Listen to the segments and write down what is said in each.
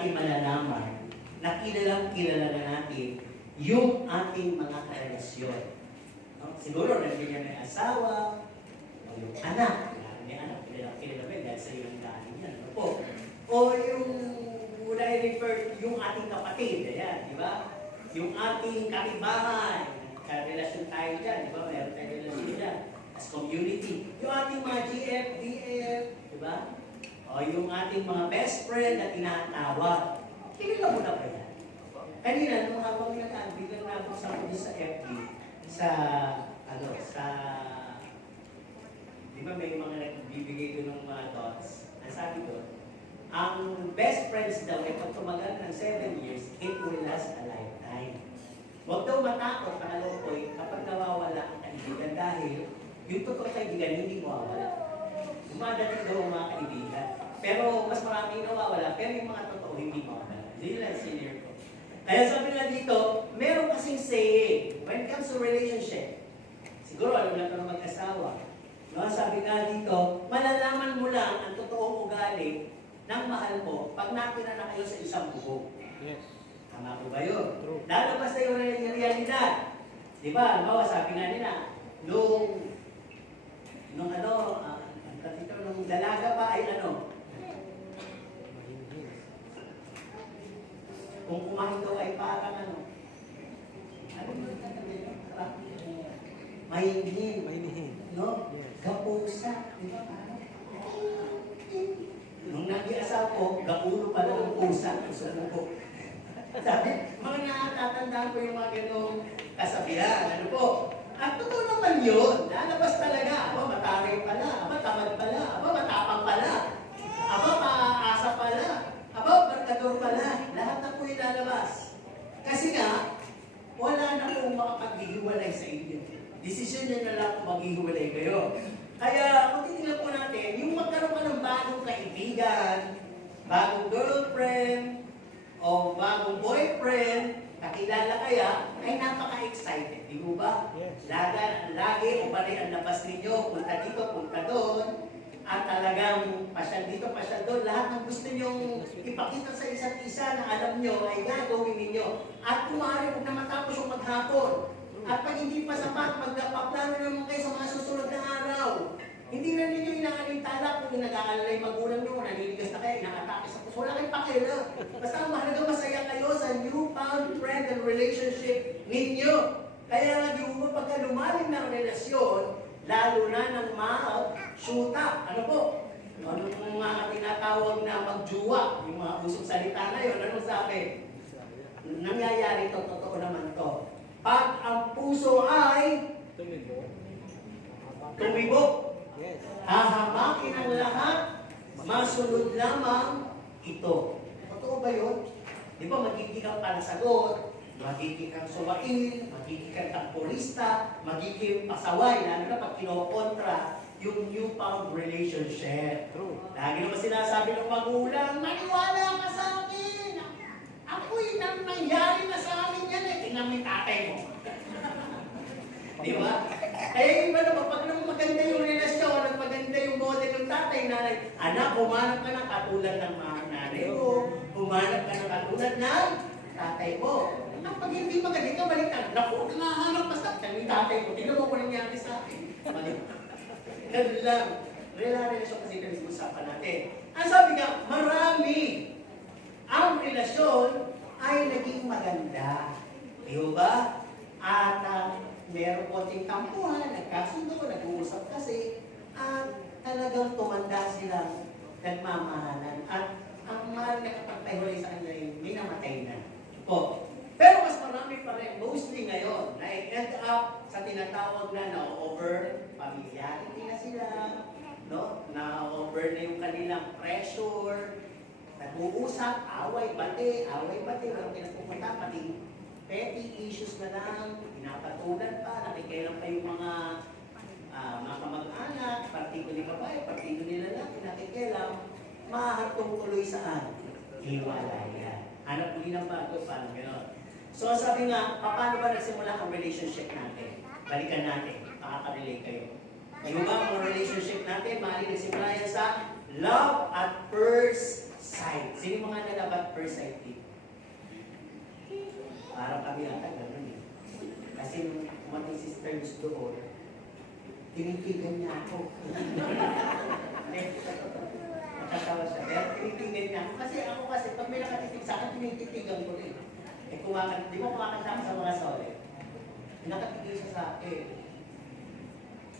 natin malalaman na kilala na natin yung ating mga karelasyon. No? Siguro, nandiyan may asawa, o yung anak. May anak, kilala ba dahil sa iyo ang galing yan. Ano po? O yung, una i-refer, yung ating kapatid. Ayan, di ba? Yung ating kapitbahay. Karelasyon tayo dyan, di ba? Meron tayong relasyon dyan. As community. Yung ating mga GF, DF, di ba? O yung ating mga best friend na tinatawag. Kilala mo na ba yan? Kanina, nung habang biglang nabuksan ko sa FB, di ba may mga nagbibigay ko ng mga thoughts? Ang sabi ko, ang best friends daw ay pag tumagal ng 7 years, it will last a lifetime. Huwag daw matakot, pangalawin, kapag nawawala ang kaibigan dahil yung totoo kaibigan hindi mawawala. Dumadating daw ang mga kaibigan. Pero mas maraming nawawala, pero yung mga totoo hindi mawawala. Hindi lang senior ko. Kaya sabi na dito, meron kasing saying, when it comes to relationship, siguro alam na ito ng mag-asawa, no? Sabi nga dito, malalaman mo lang ang totoong ugali ng mahal mo pag nakita na kayo sa isang bubog. Yes. Tama po ba yun? True. Lalabas na yung realidad. Di ba? Halimbawa, sabi nga nila, nung dalaga pa ay ano? Kung kumain daw ay parang ano? Ano yung mahingin. Mahinihin. No? Yes. Gapusa. Di ba? Nung nag-iasaw ko, gapulo pala ng pusa. Susuko. Sabi, mga nakatatandaan ko yung mga ganong kasabihan. Ano po? At totoo naman yun. Lalabas talaga. Aba, mataray pala. Aba, tamad pala. Aba, matapang pala. Aba, maasa pala. Aba, barkador pala. Lahat na po yung lalabas. Kasi nga, wala na pong makapaghihiwalay sa inyo. Desisyon nyo na lang kung maghihiwalay kayo. Kaya, kung titignan po natin, yung magkaroon ka ng bagong kaibigan, bagong girlfriend, o bagong boyfriend, kakilala kaya, ay napaka-excited. Di mo ba? Yes. Lagi o bali ang labas ninyo, punta dito, punta doon, at talagang pasyal dito, pasyal doon. Lahat ng gusto nyong ipakita sa isa't isa na alam nyo ay gagawin ninyo. At kung maaari, huwag na matapos yung maghapon. At pag hindi pa sapat, magpaplano naman kayo sa mga susunod na araw. Hindi na ninyo inaalintala kung nag-aalala yung magulang nyo, kung naniligas na kayo, inakatake sa puso. Wala kayong pakialam. Basta ang mahalaga, masaya kayo sa newfound friend and relationship ninyo. Kaya nga, di mo pagka lumalim ng relasyon, lalo na ng shoot up. Ano po? Ano yung mga tinatawag na magjuwa, yung mga usong salita na yun, ano sabi? Nangyayari to, totoo naman to. Pag ang puso ay tumibok, Yes. hahamakin ang lahat, masunod lamang ito. Totoo ba yun? Di ba magiging kang panasagot, magiging kang suwain, magiging kang tamporista, magiging pasaway, lalo na pag kinokontra yung newfound relationship. True. Lagi naman sinasabi ng magulang, maniwala ka sa akin! Ako'y nangyari na sa amin yan eh. Tingnan mo yung tatay mo. Di ba? Kaya iba naman, pag maganda yung relasyon at maganda yung model ng tatay, nanay, anak, humanap ka na katulad ng mga nanay mo, humanap ka na katulad ng tatay mo. Pag hindi maganda ka, baliktad. Naku, nangahanap basta ng tatay ko. Tingnan mo kung nangyari sa akin. Ganun lang. Relasyon kasi pinag-usapan natin. Ang sabi nga, marami ang relasyon ay naging maganda. Di ba? At meron konting tampuhan, nagkasundo, nag-uusap kasi, at talagang tumanda silang nagmamahalan. At ang mahal na kapagpahiwalay sa kanila yung may namatay na. Po. Pero mas marami pa rin, mostly ngayon, na end up sa tinatawag na over familiarity na sila, no? Na-over na yung kanilang pressure, nag-uusap, away-bati, walang pinapupunta, pati petty issues na lang, pinapatulan pa, nakikialam pa yung mga kamag-anak, partido ni babae, partido ni lalaki, nakikialam, mahatong tuloy saan? Hiwalayan. Hanap ulit ng bago, paano gano'n? So sabi nga, paano ba nagsimula ang relationship natin? Balikan natin, makaka-relate kayo. Yung ba ang relationship natin, maaaring nagsimula yan sa love at first sight. Sino mga nalabat first sight dito? Parang kami ata gano'n eh. Kasi nung kumatay si Sister Luz doon, tinitigan niya ako. Nakatawa siya. Pero tinitigan niya ako. Kasi pag may nakatitig sa akin, tinititigan ko rin. Eh, di mo kumakanta ako sa mga sole. Nakatigil siya sa akin.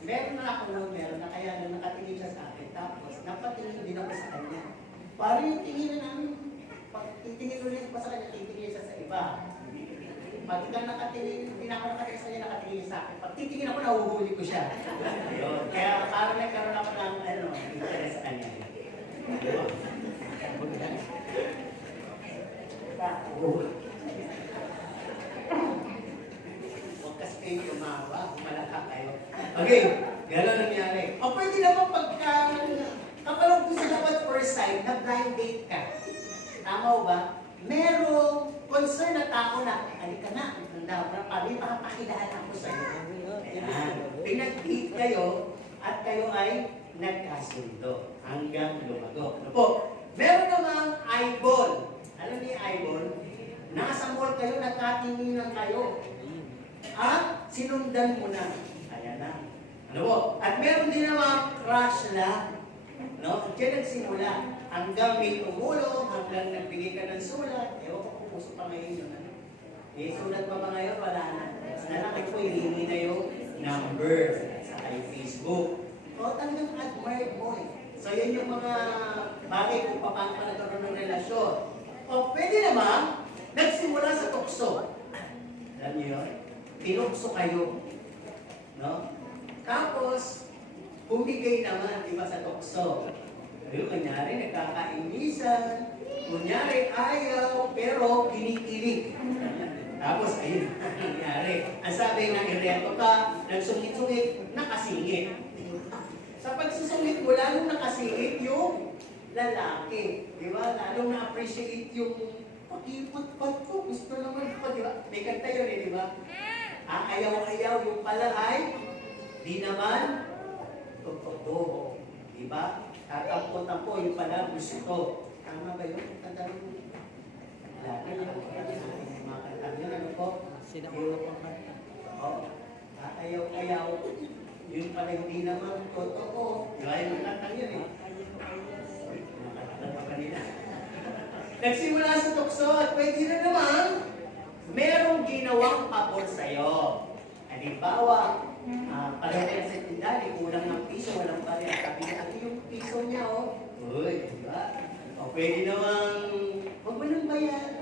Meron na ako noon, meron na kaya nung nakatingin siya sa akin. Tapos, napatingin din ako sa kanya. Parang yung tingin na namin, pag titingin ulit pa sa kanya, titingin siya sa iba. Pag ikaw nakatingin, hindi na ako nakatingin sa kanya, nakatingin sa akin. Pag titingin ako, nahuhuli ko siya. Ayun. Kaya parang nagkaroon ako ng, interest sa kanya. Huwag kasi kayo tumawa, malaka kayo. Okay, gano'n nangyari. O pwede naman pagka, kapag gusto dapat first sight, na-blind date ka. Tama ba? Merong concern na tao na, halika na, makapakilala ko sa'yo. Ayan. Pinag-date kayo, at kayo ay nagkasundo hanggang lumago. Ano po? Meron namang eyeball. Alam niyo yung eyeball? Nasa mall kayo, nagkatinginan kayo. At sinundan mo na. Ayan na. Ano po? At meron din namang crush lang. No? Diyan nagsimula. Hanggang may tumulong, hanggang nagbigay ka ng sulat. Ewan ko kung puso pa ngayon yun. Ano? Eh, sulat pa ba ngayon? Wala na. Nalaki ko, hihingi na yung number sa Facebook. O, talagang admired mo eh. So, yun yung mga bagay kung paano ka nagkaroon ng relasyon. O, pwede naman, nagsimula sa tukso. Alam niyo yun? Tinukso kayo. No? Tapos, bumigay naman, di ba, sa tukso. Ayun, kunyari, nagkakainisan. Kunyari, ayaw, pero kinikilig. Tapos, ayun, nangyari. Ang sabi na ireto ka, nagsungit-sungit, nakasingit. Sa pagsusungit mo, lalong nakasingit yung lalaki. Di ba? Lalong na-appreciate yung pag-ipot-pot ko. Gusto naman po, di ba? May kanta yun eh, di ba? Ayaw-ayaw yung pala ay di naman totoo. Di ba? Tatampo-tampo yung pala gusto. Tama ba yun? Kanta mo. Lagi na ako yung mga kanta yun. Ano po? Sinauna pang kanta. Oo. Ayaw-ayaw. Yun pala hindi naman totoo. Di ba? Yung kanta yun eh. Nakakatan pa kanina. Nagsimula sa tukso at pwede na naman merong ginawang pabor sa'yo. Halimbawa, palagay sa tindahan, kulang ng piso, walang pala. Sabi niya, yung piso niya, oh. Uy, di ba? O pwede namang, huwag mo nang bayaran.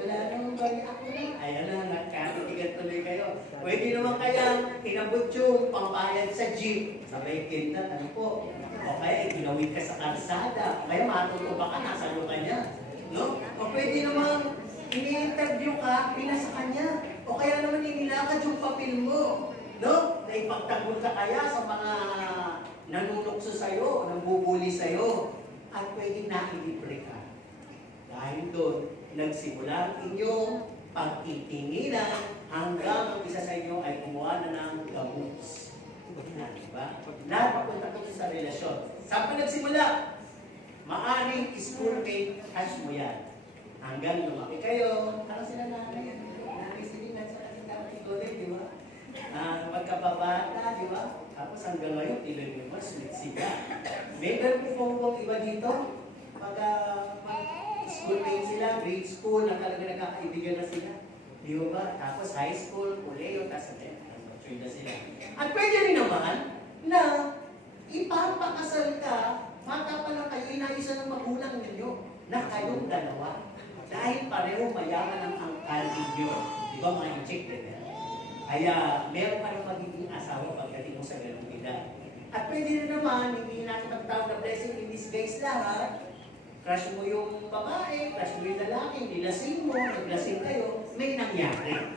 Wala namang bayaran. Ako na. Ayan na, nagkakitigan tuloy kayo. Pwede naman kayang inabot yung pambayad sa jeep. Sabay kinta, ano po? O kaya itinawid ka sa kalsada. Kaya matutuwa ka, nasa luka niya. No? O pwede namang ini-interview ka, pinasa kanya. O kaya naman inilakad yung papel mo. No? Na ipagtanggol ka kaya sa mga nanunukso sa'yo, nambubuli sa'yo. At pwede nailibre ka. Dahil doon, nagsimula ang inyong pagtitinginan hanggang ang isa sa inyo ay kumuha na ng gamuts. Diba? Lahat papunta ko sa relasyon. Saan pa nagsimula? Maaring schoolmate, catch mo yan. Hanggang lumaki kayo, parang sila nanay. Nanay sila sa ating ulit, di ba? Pagkababata, di ba? Tapos hanggang ngayon, ilan yung mas sila. May ganun po iba dito. Pag schoolmate sila, grade school, na talaga nagkakaibigan na sila. Di ba? Tapos high school, kuleo, tapos mature na sila. At pwede rin naman na ipapakasal ka, bata pa lang kayo, inaisa ng magulang ninyo na kayong dalawa. Dahil pareho mayaman ang angkal ninyo. Di ba mga incheck din yan? Kaya meron ka ng magiging asawa pagdating mo sa ganung edad. At pwede rin naman, hindi natin magtawag na blessing in disguise lahat. Crush mo yung babae, crush mo yung lalaki, nilasing mo, naglasing kayo, may nangyari.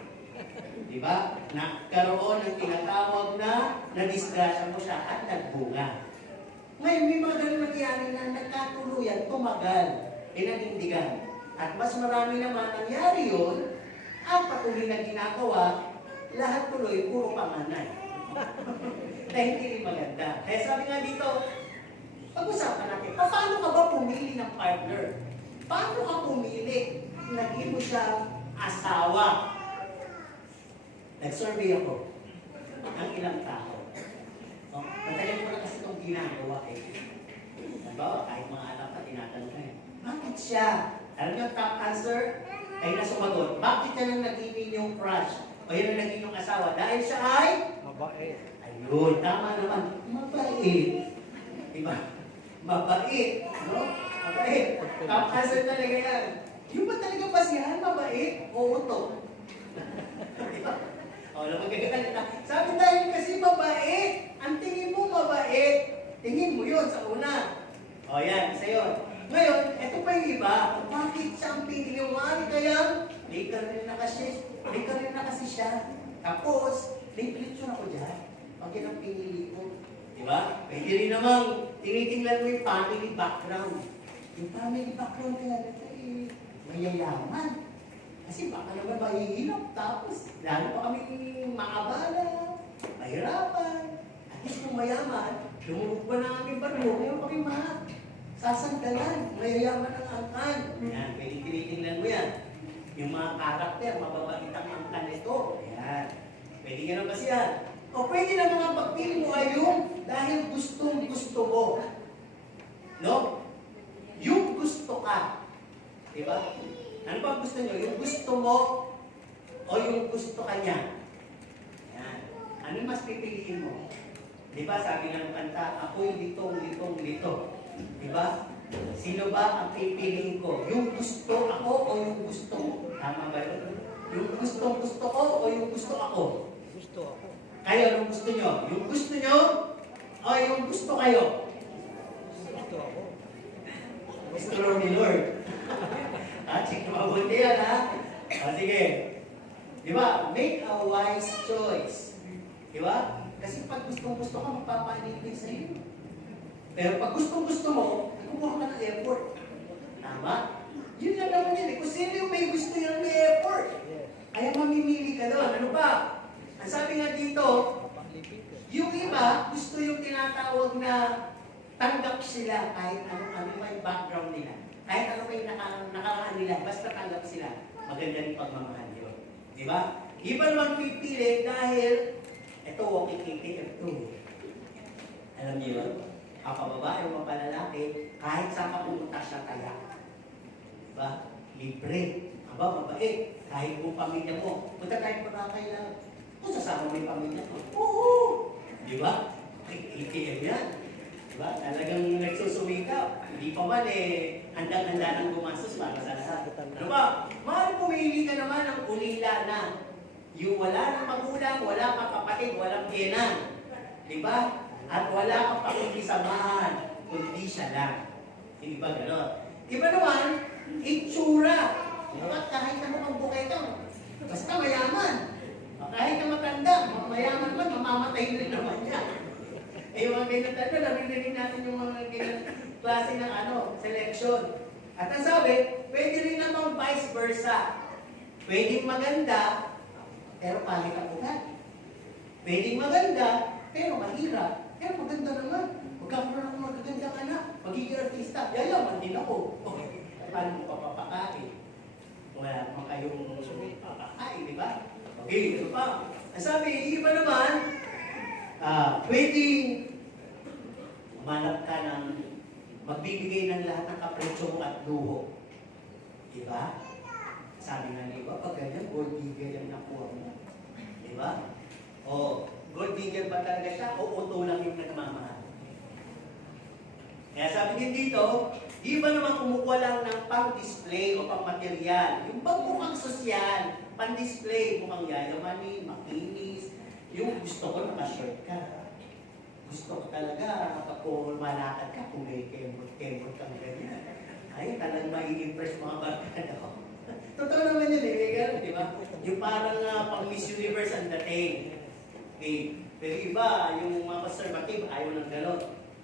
Di ba? Nagkaroon ng tinatawag na nadisgrasya mo siya at nagbunga. Ngayon, may mga ganun nangyari na nagkatuluyan, tumagal, pinanindigan. At mas marami naman nangyari yun, at patuloy na ginagawa, lahat tuloy, puro panganay. Dahil hindi rin maganda. Kaya sabi nga dito, pag-usapan natin, paano ka ba pumili ng partner? Paano ka pumili? Naging mo siya asawa. Nag-survey ako ng ilang tao. Matagal ko na kasi itong ginagawa eh. Diba? Kahit mga anak na tinatanong na eh. Bakit siya? Alam niyo, top answer ay nasumagot. Bakit siya nang naging yung crush? O yun ang naging yung asawa? Dahil siya ay? Mabait. Ayun, tama naman. Mabait. Diba? Mabait. No? Mabait. Top answer talaga yan. Yung ba talaga ba siya? Mabait? Oo to. Diba? O, napagkagalit na. Sabi dahil kasi mabait. Ang tingin mo mabait. Tingin mo yun sa una. O yan, isa yun. Ngayon, eto pa yung iba. Bakit siya ang pinili mo? Kaya, later rin na kasi siya. Tapos, may picture ako dyan. Pag yan ang pinili ko. Diba? Pwede rin namang tinitingnan mo yung family background. Yung family background kaya nito eh, mayayaman. Kasi baka naman mahihilap. Tapos, lalo pa kami maabala, mahirapan. At least kung mayaman, lumubog pa na aming baryo, ngayon kami sasandalan, mayayaman ang angkan. Yan, pwede tinitingnan mo yan. Yung mga karakter, mababait ang angkan nito. Yan. Pwede ganun kasi yan. O pwede na mga pagpili mo ay yung dahil gustong gusto mo. No? Yung gusto ka. Diba? Ano ba gusto nyo? Yung gusto mo o yung gusto ka niya? Yan. Ano mas pipiliin mo? Diba sabi ng kanta, ako'y litong-litong-lito. Diba? Sino ba ang pipiliin ko? Yung gusto ako o yung gusto mo? Tama ba yun? Yung gusto ko o yung gusto ako? Gusto ako. Kayo, anong gusto nyo? Yung gusto nyo o yung gusto kayo? Gusto ako. Gusto ni Lord. Sige, mabuti yan, ha? Sige. Diba? Make a wise choice. Diba? Kasi pag gustong-gusto ka, magpapainibig sa iyo. Pero pag gustong-gusto mo, kumuha ka ng effort. Tama? Yun lang naman yun. Kung sino yung may gusto yan, may effort. Kaya mamimili ka doon. Ano ba? Ang sabi nga dito, yung iba, gusto yung tinatawag na tanggap sila kahit ano may background nila. Kahit ano may nakaraan nila, basta tanggap sila. Maganda rin pagmamahal yun. Di ba? Iba naman pipili dahil ito, KKF2. Alam niyo yun? Kapababae o mapalalaki, kahit saan ka pumunta siya kaya. Diba? Libre. Aba, mabait. Kahit kung pamilya mo. Punta tayo Boracay lang. Kung sasama mo yung pamilya mo. Oo! Diba? KKF yan. Diba? Talagang nagsusumikap. Hindi pa man handa-handa ng gumastos para sa lahat. Ano ba? Mahal pumili ka naman ng ulila na. Yung wala ng magulang, wala pa kapatid, walang tiyanan. Diba? At wala kang pa kundi samahan, kundi siya lang. Hindi ba gano'n? Iba naman, itsura. Dapat kahit na mukhang bukay ka, basta mayaman. Kahit na matanda, mayaman man, mamamatay rin naman niya. Yung mga ganyan talaga, narinig natin yung mga ganyan klase ng selection. At ang sabi, pwede rin naman vice versa. Pwedeng maganda, pero pangit ang ugali. Pwedeng maganda, pero mahirap. Pero maganda naman. Magkakaroon ako magagandang anak. Magiging artista. Yayaman din ako. Okay. Paano mo papapakain? Wala naman kayong papakain, di ba? Okay, ito pa. Ang sabi, iba naman, pwedeng umanap ka ng magbibigay ng lahat ng kapresyo mo at luho. Di ba? Sabi nga niyo, pag ganyan, gold digger yung nakuha mo. Di ba? O, gold digger ba talaga siya o uto lang yung nagmamahal? Kaya sabi din dito, di ba naman kumukuha lang ng pang-display o pang-material? Yung bang mukhang sosyal, pang-display, mukhang yayamanin, makinis. Yung gusto ko, naka-shirt ka. Gusto ko talaga, kapag malakad ka, kung may kembot kang ganyan. Ay, talagang mai-impress mga barkada ko. Totoo naman yun eh, di ba? Yung parang pang Miss Universe ang dating. Okay. Pero iba, yung mga conservative, ayaw ng galon.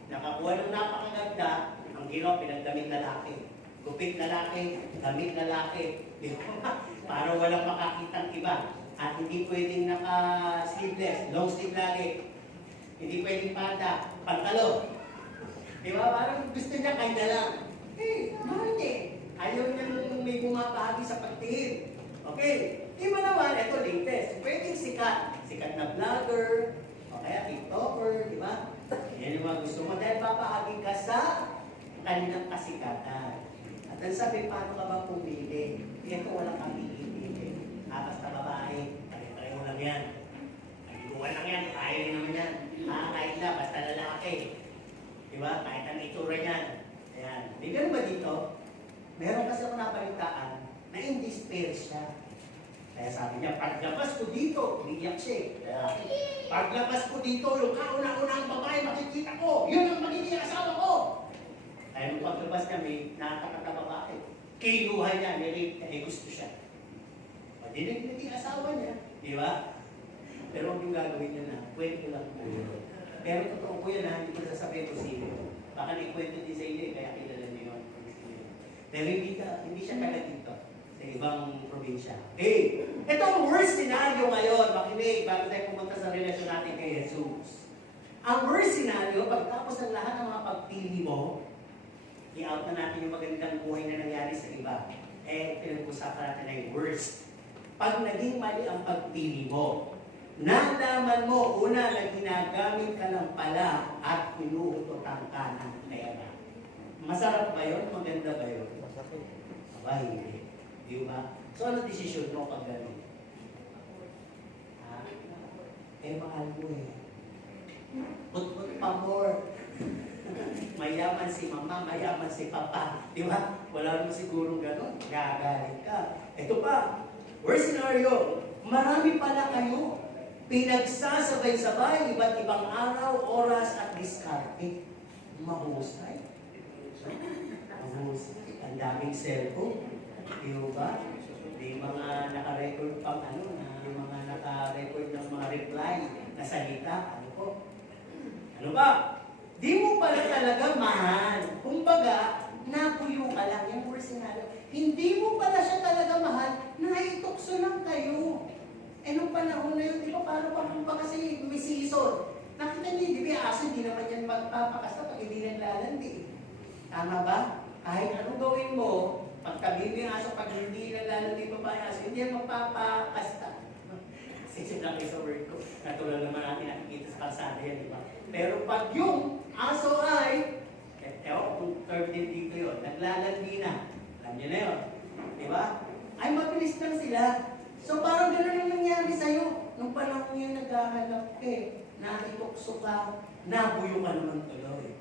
Nakakuha ng napakaganda, ang ginawa, pinagdamit lalaki. Gupit lalaki, damit lalaki. Di ba? Para walang makakitang iba. At hindi pwedeng naka-sleeveless, long sleeve lagi. Hindi pwedeng panda, pantalo. Di ba? Parang gusto niya kanya lang. Eh, mahal niya. Ayaw niyang may bumabagi sa pagtingin. Okay. Iba naman, ito latest. Pwedeng sikat. Sikat na vlogger, o kaya TikToker, di ba? Yan yung mga gusto mo. Dahil papahagin ka sa kanilang kasikatan. At ang sabi, paano ka ba pumili? Ito walang kami pipili. Basta babae, pare-pareho lang yan. Kaliguan lang yan, kaya naman yan. Kahit na, basta lalaki. Di ba? Kahit ang itsura niyan. Ayan. May ganun ba dito? Meron kasi ako napalitaan na in-despair siya. Kaya sabi niya, paglabas ko dito, umiiyak siya. Paglabas ko dito, yung kauna-unang babae makikita ko, yun ang magiging asawa ko. Kaya nung paglabas niya, may nakakata babae. Kinuha niya, nirate niya, gusto siya. Hindi naging asawa niya, di ba? Pero huwag yung gagawin niya na, kwento lang po yun. Pero totoo ko yan na, hindi ko sasabihin ko sino. Baka naikwento din sa inyo, kaya kilala niyo yun. Pero hindi siya taga dito. Sa ibang probinsya. Okay. Ito ang worst scenario ngayon. Makinig, bago tayo pumunta sa relasyon natin kay Jesus. Ang worst scenario, pagtapos ng lahat ng mga pagpili mo, i-out na natin yung magandang buhay na nangyari sa iba. Pinag-usapan natin na yung worst. Pag naging mali ang pagpili mo, nalaman mo, una, na ginagamit ka lang pala at pinuutotan ka ng pera. Masarap ba yun? Maganda ba yun? Masarap. Aba, hindi. Di ba? So, ano desisyon mo pag gano'n? Mahal mo eh. Put pa more. Mayaman si mama, mayaman si papa. Di ba? Wala naman siguro gano'n. Gagalit ka. Ito pa. Worst scenario. Marami pala kayo. Pinagsasabay-sabay, iba't ibang araw, oras, at diskarte. Mahusay. Mahusay. Ang daming cellphone. Di ba? Di mga naka-record pang mga naka-record ng mga reply na salita. Ano po? Ano ba? Di mo pala talaga mahal. Kumbaga, napuyo ka lang. Yung worst scenario. Hindi mo pala siya talaga mahal, naitukso lang kayo. Nung panahon na yun, di ba, parang pa kasi may season. Nakita niyo, di ba, aso, hindi naman yan magpapakasta pag hindi naglalandi. Tama ba? Kahit anong gawin mo, pagtabi mo yung aso, pag hindi naglalandi pa pa yung aso, hindi yan magpapakasta. Kasi lang sa word ko, natulad naman natin nakikita sa kalsada yan, di ba? Pero pag yung aso ay, kung term din dito yun, naglalandi na. Alam niyo na yun. Di ba? Ay, mabilis lang sila. So, parang gano'n yung nangyari sa'yo. Nung panahon yung naghahanap ka naitukso ka, nabuyo ka naman tuloy.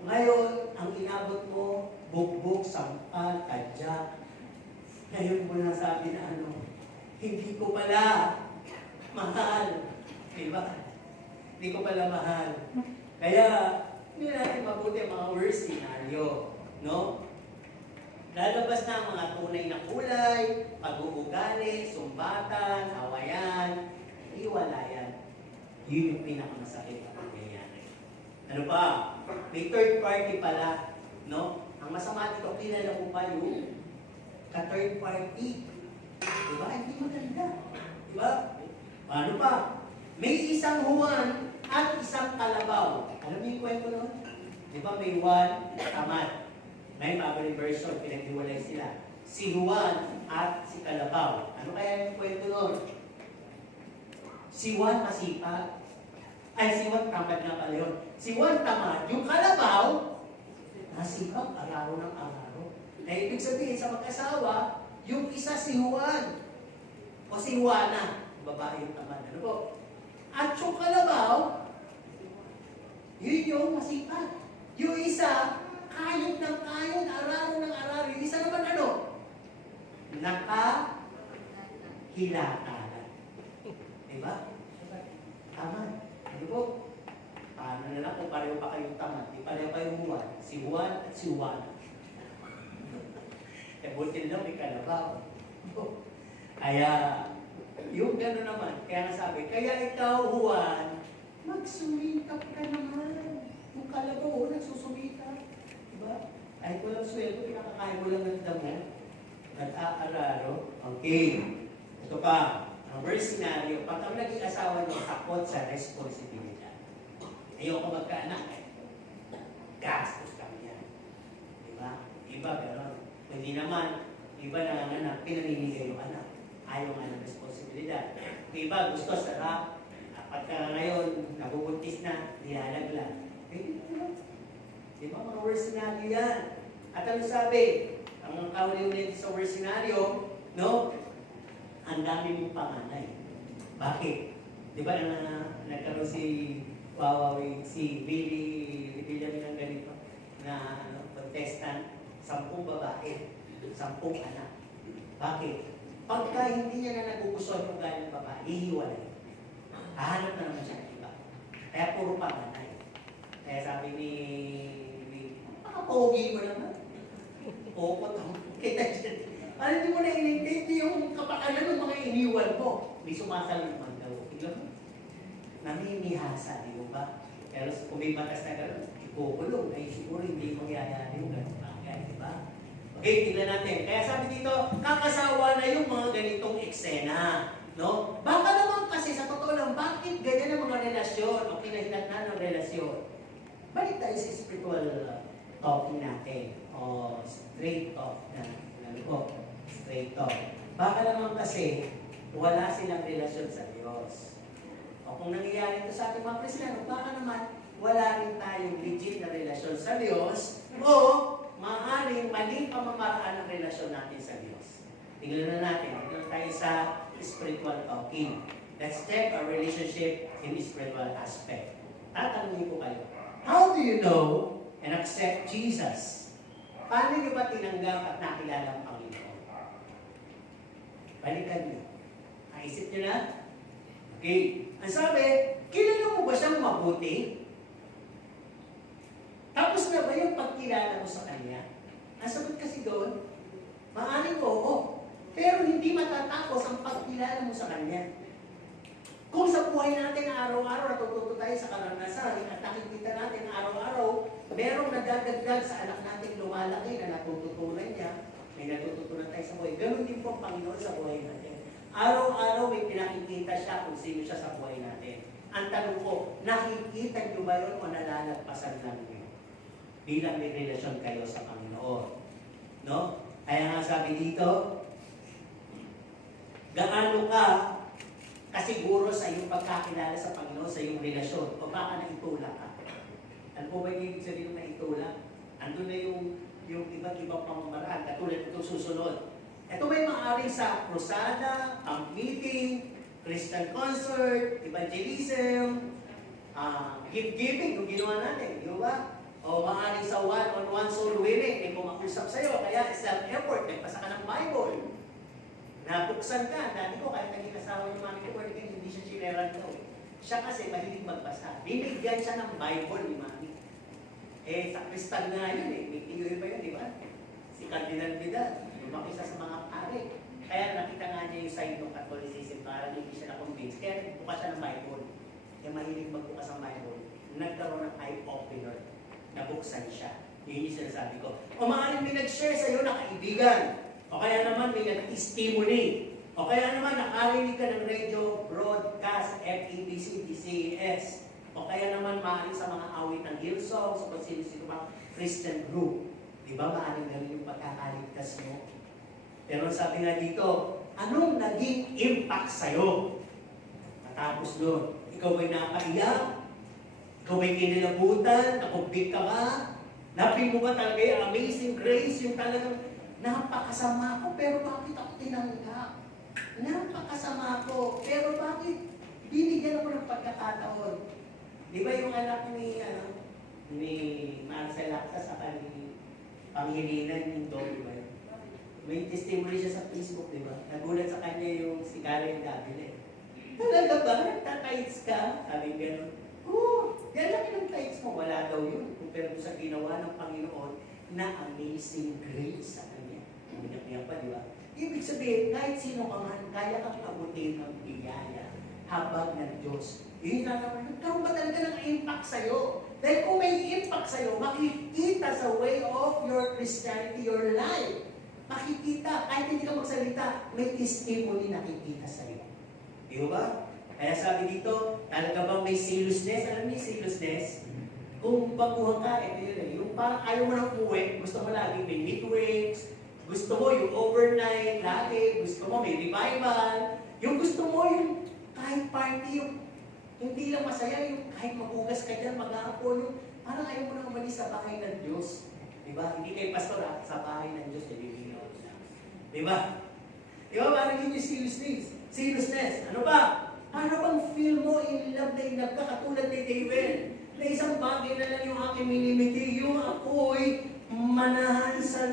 Ngayon, ang inabot mo, bugbog, sampal, tadyak. Ngayon mo nasabi na hindi ko pala mahal. Diba? Hindi ko pala mahal. Kaya, hindi natin mabuti ang mga worst scenario. No? Lalabas na ang mga tunay na kulay, pag-uugali, sumbatan, awayan, iwalayan. Yun yung pinakamasakit na pangyayari. Ano pa? May third party pala. No? Ang masama dito, kilala mo pa yung ka-third party. Diba? Hindi maganda. Diba? Ano pa? May isang Juan at isang Kalabaw. Alam mo yung kwento nun? Diba may Juan, tamad. May Bible version, pinaghiwalay sila. Si Juan at si Kalabaw. Ano kaya yung kwento nun? Si Juan masipag. Ay, si Juan tamad na pala yun. Si Juan tamad. Yung Kalabaw, masipag, araw ng araw. Kaya ibig sabihin sa mag-asawa, yung isa si Juan. O si Juana. Babae yung tamad. Ano po? At yung Kalabaw, yun yung masipag. Yung isa, kayod ng kayod, araro ng araro. Yung isa naman nakahilatalan. Diba? Tamad. Ano po? Paano na lang kung pareho pa kayong tamad? Di pareho kayong Juan. Si Juan at si Juan. Buti lang may Kalabaw. Kaya, yung gano'n naman. Kaya nasabi, kaya ikaw, Juan, magsumikap ka naman. Yung Kalabaw, nagsusumikap. Diba? Kahit walang sweldo, pinakakain mo lang ng damo. Nag-aalaro. Okay. Ito pa. Ang worst scenario, pag ang naging asawa nyo, takot sa responsibilidad. Ayoko magkaanak eh. Gastos kami yan. Diba? Iba, gano'n. Hindi naman, iba nanganganak, pinamimigay yung anak. Ayaw nga ng responsibilidad. Iba gusto sarap. Pagka ngayon, nabubuntis na, nilalaglag. Di ba mga worst scenario yan? At ano sabi? Ang kauli-ulit sa worst scenario, no? Ang dami mong panganay. Bakit? Di ba nagkaroon si Huawei, si Billy ng ganito, na contestant, 10 babae, 10 anak. Bakit? Pagka hindi niya na nagugustuhan kung galing babae, hihiwalay. Hahanap na naman siya ng iba. Kaya puro panganay. Kaya sabi ni pogi mo naman. Popot ang kita dyan. Ano hindi mo na inintindi yung kapakanan ng mga iniwan mo? May sumasal naman daw. Tignan mo. Namimihasa, di mo ba? Pero kung may batas na gano'n, ipukulong. Ay siguro hindi mangyayari yung gano'n bagay, di ba? Okay, tignan natin. Kaya sabi dito, kakasawa na yung mga ganitong eksena. No? Baka naman kasi sa totoo lang, bakit ganyan ang mga relasyon o kinahinatnan ng relasyon? Balik tayo sa spiritual talking natin o straight talk na straight talk. Baka naman kasi wala silang relasyon sa Diyos. O kung nangyayari ito sa ating mga Kristiyano, baka naman wala rin tayong legit na relasyon sa Diyos o maaaring maling pamamaraan ng relasyon natin sa Diyos. Tingnan na natin. Tingnan tayo sa spiritual talking. Let's check our relationship in the spiritual aspect. Tatanungin ko kayo, how do you know and accept Jesus? Paano niyo ba tinanggap at nakilala ang Panginoon? Balikan niyo. Naisip niyo na? Okay. Ang sabi, kilala mo ba siyang mabuti? Tapos na ba yung pagkilala mo sa Kanya? Ang sagot kasi doon, maaaring oo. Pero hindi matatapos ang pagkilala mo sa Kanya. Kung sa buhay natin na araw-araw natututo tayo sa karanasan at nakikita natin na araw-araw, merong nadadagdag sa anak natin lumalaki na natututunan niya, may natututunan tayo sa buhay. Ganun din po ang Panginoon sa buhay natin. Araw-araw may pinakikita siya kung sino siya sa buhay natin. Ang tanong ko, nakikita niyo ba yun o nalalagpasan lang niyo? Bilang may relasyon kayo sa Panginoon. No? Kaya nga sabi dito, gaano ka kasiguro sa iyong pagkakilala sa Panginoon, sa iyong relasyon, o baka naitulak ka. Ano po ba yung ibig sabihin ng naitulak? Andun na yung iba't ibang pamamaraan, katulad itong susunod. Ito may maaaring sa krusada, camp meeting, Christian concert, evangelism, gift-giving, yung ginawa natin, di ba? O maaaring sa one-on-one soul winning, may kumakusap sa'yo, kaya self-effort, nagpasa ka ng Bible. Nabuksan ka, dati ko kahit naging asawa yung mami ko, hindi siya chineran daw. Siya kasi mahilig magbasa. Binigyan siya ng Bible ni mami. Sa kristal nga yun may tiyoy pa yun, di ba? Si Cardinal Vidal, lumaki siya sa mga pare. Kaya nakita nga niya yung side ng Catholicism para hindi siya na-convince. Kaya bukas siya ng Bible. Kaya mahilig magbukas ng Bible. Nagkaroon ng eye-opener. Nabuksan siya. Yun yung sinasabi ko. O maaaring may nag-share sa'yo na kaibigan. O kaya naman may nag-stimulate. O kaya naman nakarinig ka ng radio, broadcast, FEBC, DCAS. O kaya naman maaaring sa mga awit ng Hillsong, sa kung sino-sino mga Christian group. Di ba maaaring ganun yung pagkakaligtas mo? Pero sabi nga dito, anong naging impact sa'yo? Matapos doon, ikaw ba'y napaiyak? Ikaw ba'y kinilabutan? Nakubig ka ba? Napin mo ba talaga yung amazing grace? Yung talagang napakasama ko, pero bakit ako tinanggap? Napakasama ko, pero bakit binigyan ako ng pagkakataon? Di ba yung anak ni Marcel Lacta sa Panghilinan yung dog, ba? May testimony siya sa Facebook, di ba? Nagulat sa kanya yung si Karen Davila. Talaga ba? Nagtatights ka? Sabi gano'n. Yan lang yung tights mo. Wala daw yun. Kumpara mo sa ginawa ng Panginoon na amazing grace sa kanya. Umiyak-iyak pa, di ba? Ibig sabihin, kahit sino ka man, kaya kang abutin ng biyaya habang ng Diyos. Yun na naman, nagkaroon ba talaga ng impact sa'yo? Dahil kung may impact sa'yo, makikita sa way of your Christianity, your life. Makikita, kahit hindi ka magsalita, may testimony nakikita sa'yo. Di ba? Kaya sabi dito, talaga bang may zealousness? Alam niyo yung zealousness? Kung baguhan ka, ito yun. Yung parang ayaw mo nang uwi, gusto mo laging may midweeks, Gusto mo yung overnight, lagi. Gusto mo may revival. Yung gusto mo yung kahit party, yung hindi lang masaya, yung kahit magugas ka dyan, mag-aapon, yung parang ayaw mo na umalis sa bahay ng Diyos. Diba? Hindi kayo pastor sa bahay ng Diyos, nililinaw na. Diba? Diba? Parang yun yung seriousness. Ano ba? Para bang feel mo in love ka katulad ni David. Na isang bagay na lang yung aking minimiti, yung ako'y manahan sa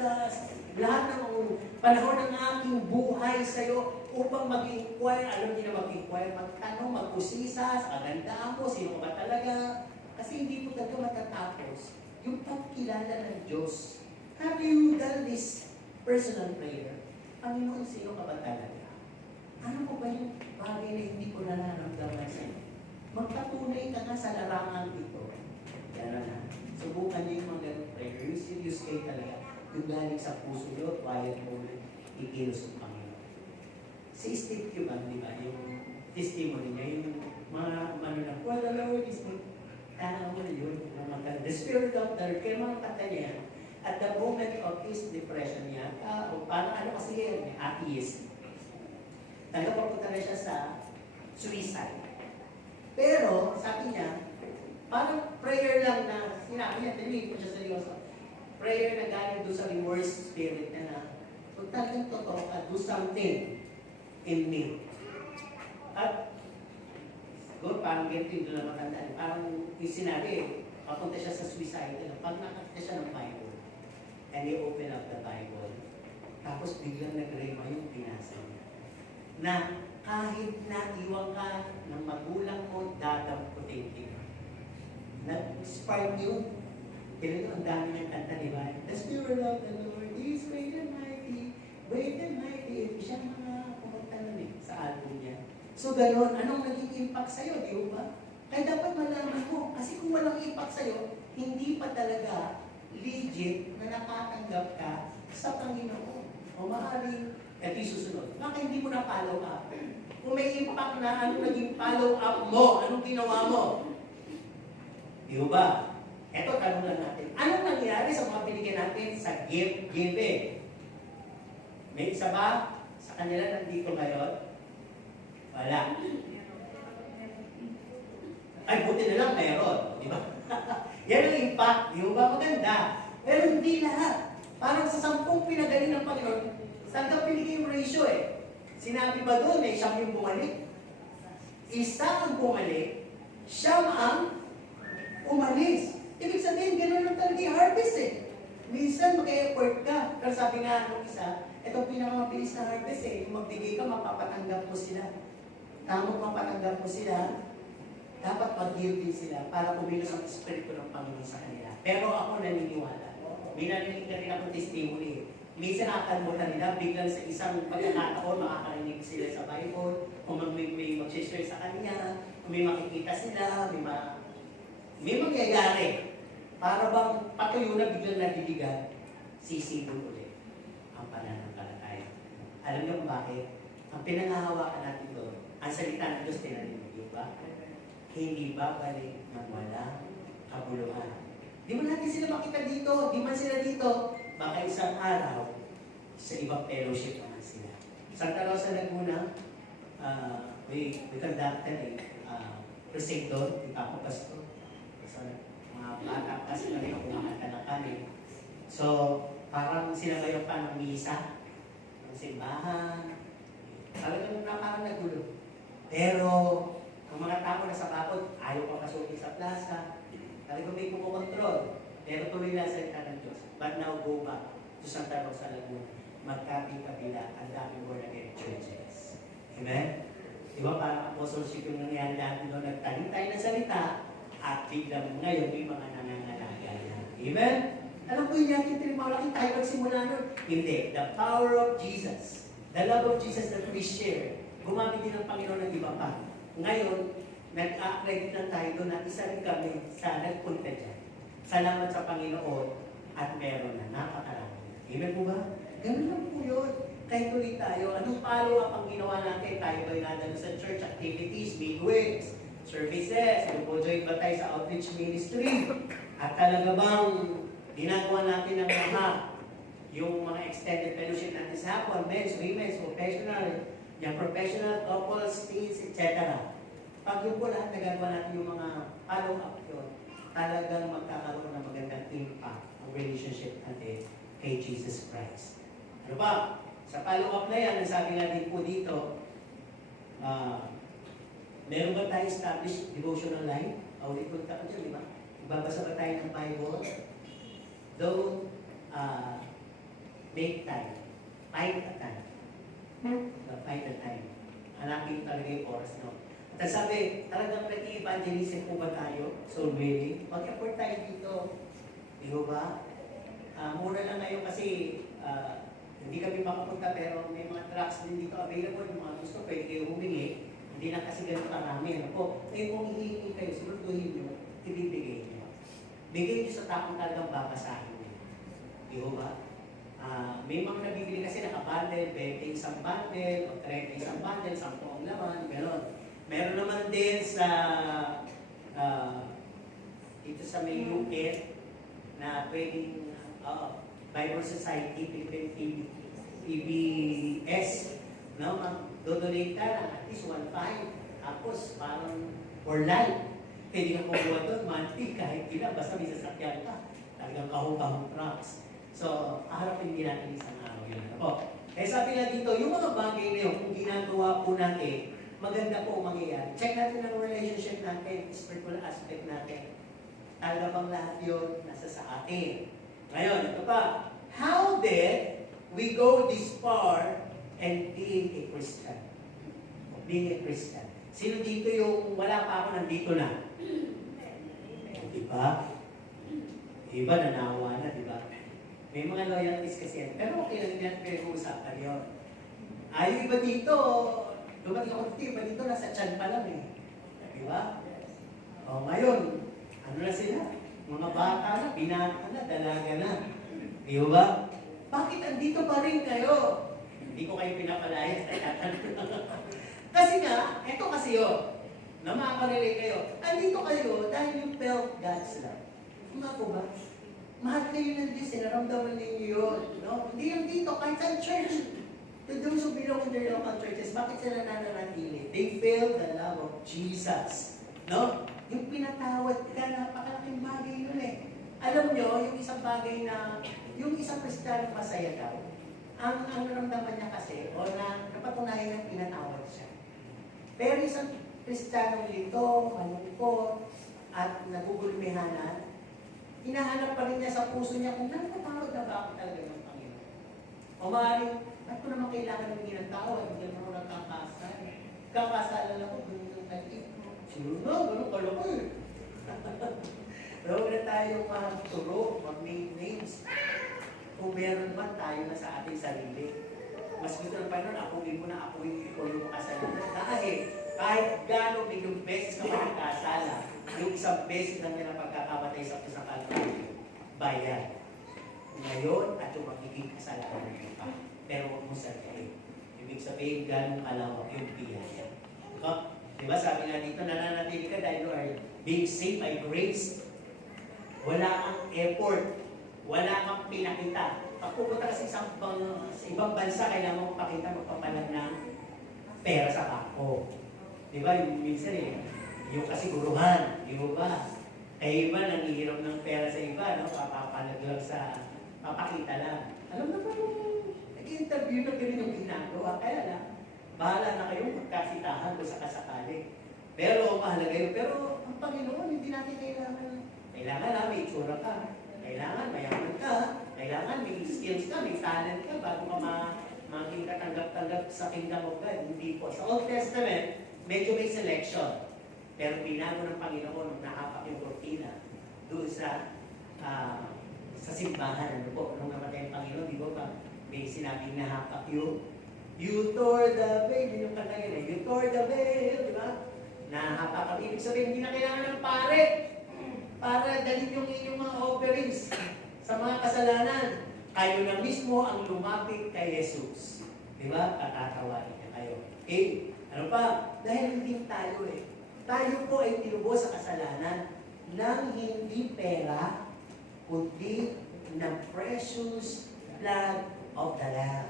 lahat ng panahon ng aking buhay sa'yo upang mag-inquire. Alam niyo na mag-inquire, magtanong, mag-usisa, sa kagandaan mo, sino ka ba talaga? Kasi hindi mo talaga matatapos yung pagkilala ng Diyos. Have you done this personal prayer? Panginoon, sino ka ba talaga? Ano po ba yung bagay na hindi ko nararamdaman sa'yo? Magpatunay ka nga sa larangan ito. Yan na. Subukan niyo yung mga ganong prayer. Yung serious kayo talaga. Yung galing sa puso niyo, quiet moment, ikilos ang Panginoon. Si Steve Cuban, di ba? Yung testimony niya, yung mga na, well, the Lord is me. Tanaw mo na yun. The Spirit of the Lord, kaya mga kanta niya, at the moment of his depression niya, parang ano kasi yan, atheist. Nagpapunta na siya sa suicide. Pero, sabi niya, parang prayer lang na, sinabi niya, tinigil ko siya sa Diyos. Prayer na galing doon sa reverse spirit na kung talagang totoo ka, do something in me. At, siguro parang ganito yung doon na matandaan. Parang yung sinabi, papunta siya sa suicide. Pag nakakita siya ng Bible, and he opened up the Bible, tapos biglang nag-rema yung pinasa niya. Na kahit na iwan ka ng magulang mo, dadamputin kita. Nag-spark yun. Kaya ang dami ng kanta, di ba? The Spirit of the Lord is great and mighty, great and mighty. Siya mga kumanta nun sa album niya. So gano'n, anong naging impact sa'yo, di ba? Kaya dapat malaman mo, kasi kung walang impact sa'yo, hindi pa talaga legit na nakatanggap ka sa Panginoon. O maaaring, ito yung susunod. Baka hindi mo na follow up. Kung may impact na, ano naging follow up mo? Anong ginawa mo? Di ba? Ito, tanong lang natin. Anong nangyari sa mga binigyan natin sa gift giving? May isa ba sa kanila nandito ngayon? Wala. Ay, buti na lang meron. Di ba? Yan ang impact. Di ba? Maganda. Pero hindi lahat. Parang sa 10 pinagaling ng Panginoon, saan ka pinigay yung ratio eh? Sinabi ba doon, may siyam yung bumalik? Isa ang bumalik, siyam ang umalis. Ibig sabihin, gano'n lang talaga yung harvest eh. Minsan, mag-effort ka. Pero sabi nga nung isa, itong pinakamabilis na harvest eh. Kung magbigay ka, mapapatanggap mo sila. Tamang mapatanggap mo sila, dapat mag-give din sila para kumilos ang Espiritu ng Panginoon sa kanila. Pero ako naniniwala. May narinig na rin akong testimony. Minsan nakakalimutan nila, biglang sa isang pagkakataon, makakarinig sila sa Bible, kung may mag-share sa kanya, kung may makikita sila, may mangyayari. Para bang patuyo na biglang nadidigan, sisibol ulit ang pananampalataya. Alam niyo kung bakit? Ang pinangahawakan natin doon, ang salita ng Diyos, tinarinig, di ba? Hindi babalik ng walang kabuluhan. Di man natin sila makita dito, di man sila dito, baka isang araw, sa ibang fellowship naman sila. Santa Rosa Laguna, we conducted a crusade doon, ipapapasto. So, mga bata kasi kami ang kumakanta ng kami. So, parang sinabayan pa ng misa, ng simbahan, talagang na parang nagulo. Pero, ang mga tao na sa bakod, ayaw pa pasukin sa plaza, talagang may kumokontrol. Pero tuloy lang salita ng Diyos. But now go back to Santa Rosa Laguna. Magkapit-kabila ang daming born again churches. Amen? Di ba parang apostleship yung nangyari natin doon, nagtanim tayo ng salita at biglang ngayon may mga nangangalagala. Amen? Alam ko yun natin malaki tayo magsimula nun. Hindi. The power of Jesus, the love of Jesus that we share, gumamit din ng Panginoon ng iba pa. Ngayon, nag-a-accredit lang tayo doon na isa rin kami sa nagpunta dyan. Salamat sa Panginoon at meron na napakarami. Amen po ba? Ganun lang po yun. Kahit tuloy tayo, anong follow-up ang ginawa natin? Tayo ba'y nadalo sa church activities, midweeks, services, join ba tayo sa outreach ministry? At talaga bang ginagawa natin ang lahat yung mga extended fellowship natin sa hapon, men's, women's, professional, couples, teens, etc. Pag yun po lahat nagagawa natin yung mga follow-up yun, talagang magkakaroon ng magandang impact ang relationship natin kay Jesus Christ. Ano ba? Sa follow-up na yan, sabi nga din po dito, meron ba tayo established devotional life? Ulit-ulit ako dyan, di ba? Ibabasa ba tayo ng Bible? Don't make time. Find a time. Find a time. Hanapin talaga yung oras, no? At sabi, talagang nag-evangelism po ba tayo? So really, mag-effort tayo dito. Di ba? Mura lang ngayon kasi hindi kami makapunta pero may mga trucks din dito available. Yung mga gusto, pwede kayo humingi. Hindi lang kasi ganun karami. Ano po? Kaya kung hihingi kayo, siguraduhin nyo, ibibigay nyo. Bigay nyo sa taong talagang babasahin nyo. Di ba? May mga nabibili kasi nakabundle, 20 isang bundle, o 30 isang bundle, 10 ang laman, gano'n. Meron naman din sa dito sa may UK na pwedeng Bible Society, Philippine PBS, no? Mag-donate ka lang, at least 1.5. Tapos parang for life. Pwede kang kukuha doon, monthly, kahit ilan, basta may sasakyan ka. Talagang kahong-kahong trucks. So, harapin din natin isang araw yun. Kaya sabi nga dito, yung mga bagay na yun, kung ginagawa po natin, maganda po mangyayari. Check natin ang relationship natin, spiritual aspect natin. Talaga bang lahat yun nasa sa atin? Ngayon, ito pa. How did we go this far and being a Christian? Being a Christian. Sino dito yung wala pa ako, nandito na? Diba? Iba nanawa na, diba? May mga loyalties kasi yan. Pero okay lang yan, pinag-uusapan yun. Yung iba dito, dumating ako dito, iba dito, nasa tiyan pa lang eh. Diba? O ngayon, ano na sila? Mga bata na, binata na, dalaga na. Diba? Bakit andito pa rin kayo? Hindi ko kayo pinapalayas, kasi nga, eto kasi yun, na makakarelate kayo. Andito kayo dahil you felt God's love. Mga po ba? Mahal kayo ng Diyos, naramdaman ninyo yun. No? Hindi yung dito, kahit sa church. To those who belong in their local churches, bakit sila nananatili? They feel the love of Jesus. No? Yung pinatawad ka, napakalaking bagay yun eh. Alam nyo, yung isang bagay na, yung isang Kristiyano masaya daw, ang naramdaman niya kasi, o na napatunayan niya, pinatawad siya. Pero isang Kristiyano lito, malungkot, at nagugulmihanan, hinahanap pa rin niya sa puso niya kung napatawad na ba ako talaga ng Panginoon. O maaaring, at ko naman kailangan ng hindi ng tao, at hindi naman ako nagkakasal. Kakasalan ako, ganun ng nag-ip. Sino na, ganun ka lang eh. Pero huwag na tayong magturo, mag-name names. Kung meron man tayo na sa ating sarili. Mas gusto ng Panginoon, apuin mo na, apuin ko yung kasalan. Dahil, kahit gano'ng bilang beses ka magkakasala, yung isang beses lang niya na pagkakamatay sa isang kalpari, bayan. Ngayon, at yung magiging kasalanan mo pa. Pero huwag mo sarili. Ibig sabihin, gano'ng kalawak yung biyaya. Diba, sabi nga dito, nananatili ka dahil you are being saved by grace. Wala kang effort. Wala kang pinakita. Pag pupunta ka sa ibang bansa, kailangan mo pakita magpapalag ng pera sa bako. Diba, yung minsan yung kasiguruhan, di ba? Kaya iba, nanghihirap ng pera sa iba, no? Papapalag lang sa, papakita lang. Alam mo ba, nag-interview na ganun yung ginagawa. Kaya lang, bahala na kayong magkasitahan kung sa kasakali. Pero, mahalaga yun. Pero, ang Panginoon, hindi natin kailangan. Kailangan na, may itsura ka. Kailangan, mayaman ka. Kailangan, may skills ka, may talent ka, bago ka maging katanggap-tanggap sa kingdom of God. Hindi po. Sa Old Testament, medyo may selection. Pero binago ng Panginoon nung nakapak yung kortina doon sa simbahan. Ano po? Nung namatay ang Panginoon, di ba may sinabing nahapak yung you tore the veil. Yun yung kanta yun eh. You tore the veil. Di ba? Nahapak. Ibig sabihin, hindi na kailangan ng pare para dalhin yung inyong mga offerings sa mga kasalanan. Kayo na mismo ang lumapit kay Jesus. Di ba? Katatawarin niya kayo. Okay? Ano pa? Dahil hindi tayo eh. Tayo po ay tinubos sa kasalanan ng hindi pera, kundi ng precious blood of the Lamb.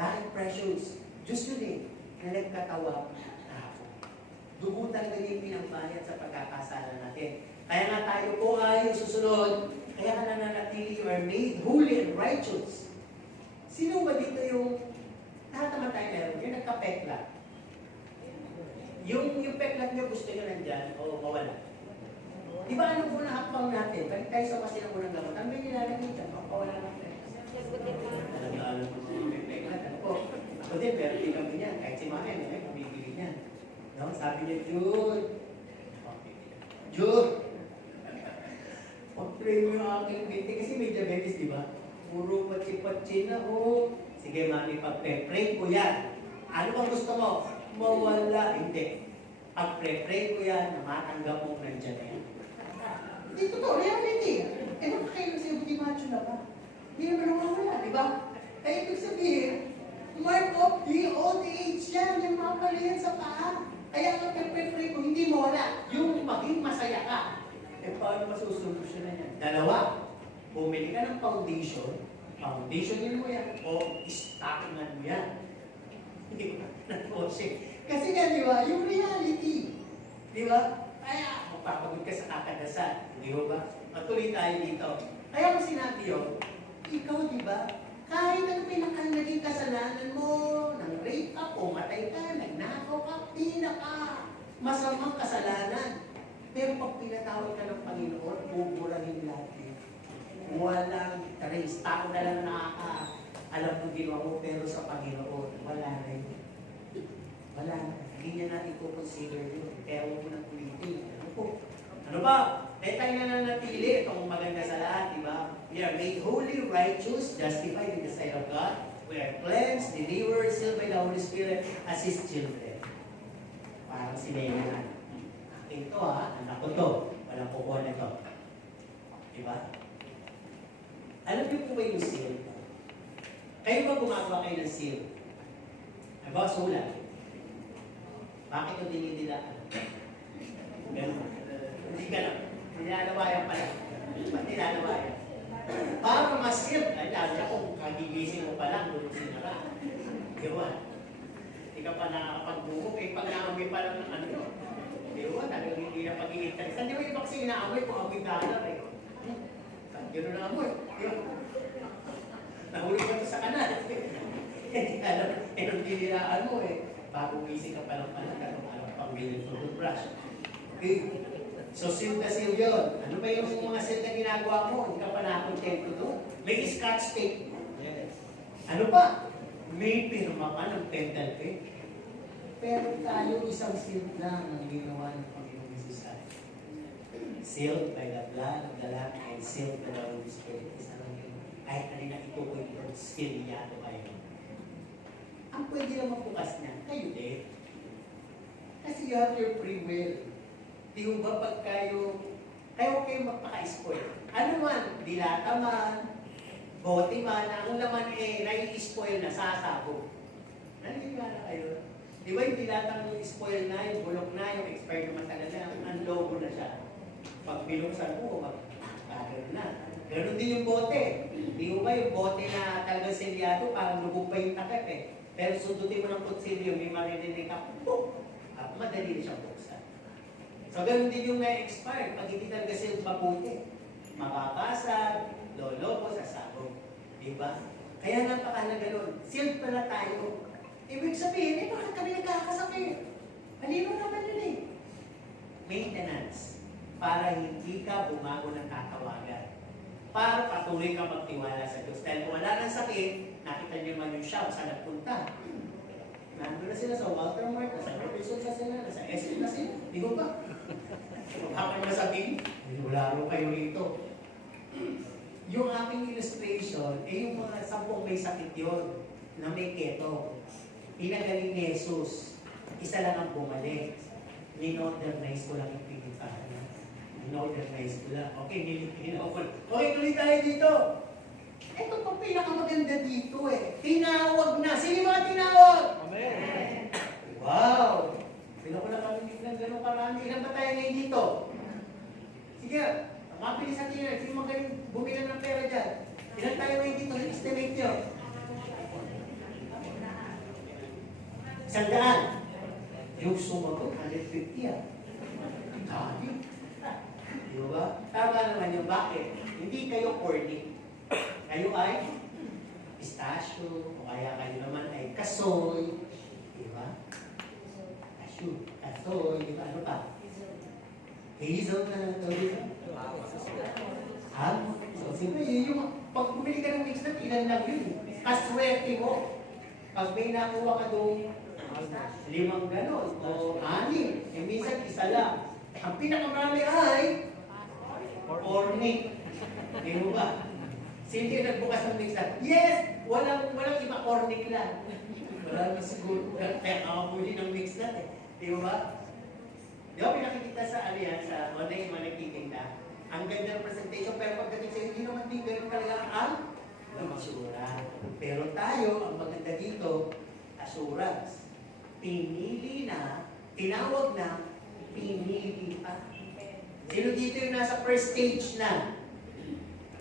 Bakit precious? Diyos yun eh, na nagkatawa tao. Dugo talaga yung pinambayad sa pagkakasala natin. Kaya nga tayo po ay susunod, kaya ka nananatili, you are made holy and righteous. Sino ba dito yung, lahat naman tayo meron, yung nagka-peklat? Yung peklat nyo gusto nyo nandyan o mawala? Di ba ano po na hakbang natin? Balik tayo sa kasi ng unang gamot. Ano ba yung nilalagay dyan? Mawala ng peklat. Alam ko may peklat. Ano po? Ako din, pero di kami niyan. Kahit si Mama, may pumibili niyan. No? Sabi niya, Jude. Jude. Pag-pray mo yung aking binti. Kasi may diabetes, di ba? Puro patsi-patsi na, oh. Sige, Mami, pag-pray ko yan. Ano bang gusto mo? Mawala. Hindi. Pag-pray ko yan, na matanggap mo nandiyan na yan. Hindi totoo, reality. Eh, bakit kayo sa'yo, buti macho na ba? Hindi naman mawala, di ba? Kaya ibig sabihin, mark of the old age yan, yung mga palayan sa paa. Kaya ang pag-pray ko, hindi mawala. Yung maging masaya ka. Eh, paano masusolusyonan yan? Dalawa, bumili ka ng foundation, foundationin mo yan, o stockingan mo yan. Di ba? Kasi nga, di ba, yung reality. Di ba? Kaya, magpapagod ka sa kakadasal. Di ba? Matuloy tayo dito. Kaya kung sinabi yun, ikaw, di ba, kahit ang naging kasalanan mo, nang rape ka, pumatay ka, nagnakaw ka, masamang kasalanan. Pero pag pinatawag ka ng Panginoon, buburahin lahat yun. Walang trace. Tao na lang alam ng ginawa mo, pero sa Panginoon, wala rin. Wala na. Hindi niya natin consider yun. Kaya huwag mo nang ulitin. Ano po? Ano ba? Kaya tayo nananatili itong maganda sa lahat, di ba? We are made holy, righteous, justified in the sight of God. We are cleansed, delivered, sealed by the Holy Spirit as His children. Parang si Lena na. Aking to ha, anak ko to. Walang kukuha na to. Di ba? Alam niyo po ba yung seal? Kayo ba gumagawa kayo ng seal? Halimbawa, sulat. Bakit yung dinidilaan? Ganun. Hindi ka lang. Nilalawayan pala. Ba't nilalawayan? Para ma-seal. Ay, lalo na kung kagigising mo pa lang, doon sinara. Diba? Hindi ka pa nakakapag-buhok. Eh, pag naamoy pa lang ng ano yun. Diba? Talagang hindi na pag-iintay. Saan di ba yung vaccine naamoy kung amoy dollar eh? Gano'n na amoy. Diba? Nahuli ka sa kanal. Hindi ka alam. Eh, nung diniraan mo eh. Bago gising ka pa lang pala. Ano pang bilhin for toothbrush. Okay. So, seal na seal yun. Ano ba yung mga seal na ginagawa mo? Hindi ka pa nakontento doon. May scotch tape. Yes. Ano pa? May pirma ka ng pentel tape. Pero tayo isang seal lang ang ginawa ng Panginoon Jesus sa atin. Sealed by the blood of the Lamb and sealed by the Holy Spirit. Isa lang yun. Kahit kanina ito ko yung seal niya ito kayo. Ang pwede lang mabukas niya, kayo din. Kasi you have your free will. Di ba pag kayo magpaka-spoil. Ano man, dilata man, bote man, ang laman eh, nai-spoil na, sasabog. Naniniwala kayo? Di ba yung dilatang spoil na, yung bulok na, yung expired naman talaga, ang logo na siya. Pag binuksan mo, magkakaroon na. Ganon din yung bote. Di ba yung bote na talagang selyado, parang lubog pa yung takip eh. Pero sundutin mo ng kutsilyo, may maririnig ka, boom! At madali siyang buksan. So, ganun din yung na-expire. Pag hindi talaga sila mabuti, mababasag, loloko, sasabog. Diba? Kaya napakahalaga nun. Sealed pala tayo. Ibig sabihin, eh, bakit kami nagkakasakit? Halino naman yun eh. Maintenance. Para hindi ka bumago ng tatawagan. Para patuloy ka magtiwala sa Diyos. Dahil kung wala ng sakit, nakita niyo man yung siya, saan nagpunta. Nandun na sila sa Walter Mart, nasa Robinson na sila, nasa SM na sila. Di ko ba? Bakit mo sabihin? Wala rin kayo rito. Yung aking illustration, eh yung mga 10 may sakit yun, na may keto. Pinagaling ni Jesus, isa lang ang bumalik. Ninodernize ko lang yung pinitahan. Ninodernize ko lang. Okay, nilipin. Okay, tuloy tayo dito. Ito pang pinakamaganda dito eh. Tinawag na. Sino yung mga tinawag? Amen. Wow! Pila ko lang kami ng gano'ng karami. Ilan ba tayo ngayon dito? Sige, mabilis natin yan. Sino magaling bumila ng pera dyan? Ilan tayo ngayon dito? Estimate nyo. 100. Yung sumagot, 150 yan. Dami. Di ba? Tama naman yung bakit. Hindi kayo corny. Kayo ay pistachio, o kaya kayo naman ay kasoy. Di ba? Cashew, kasoy, di ba? Ano pa? Hazel na tawag dito? Ha? So, siyempre, yung pag bumili ka ng mix nut, ilan lang yun. Kaswerte mo. Pag may nakuha ka doon, 5 ganon, o 6. Eh, minsan, isa lang. Ang pinakamarami ay corny. Di mo ba? Sino yung nagbukas ng mix nut? Yes! Walang iba corny lang. Wala na siguro. Kaya kakabuli ng mix nut eh. Di mo ba? Di ba pinakikita sa yan, sa online mga nagtitinda? Ang ganda ng presentation, pero pagdating sa'yo, hindi naman din ganun talaga ang asura. Pero tayo, ang maganda dito, assurance. Pinili na, tinawag na, pinili pa. Sino dito yung nasa first stage na?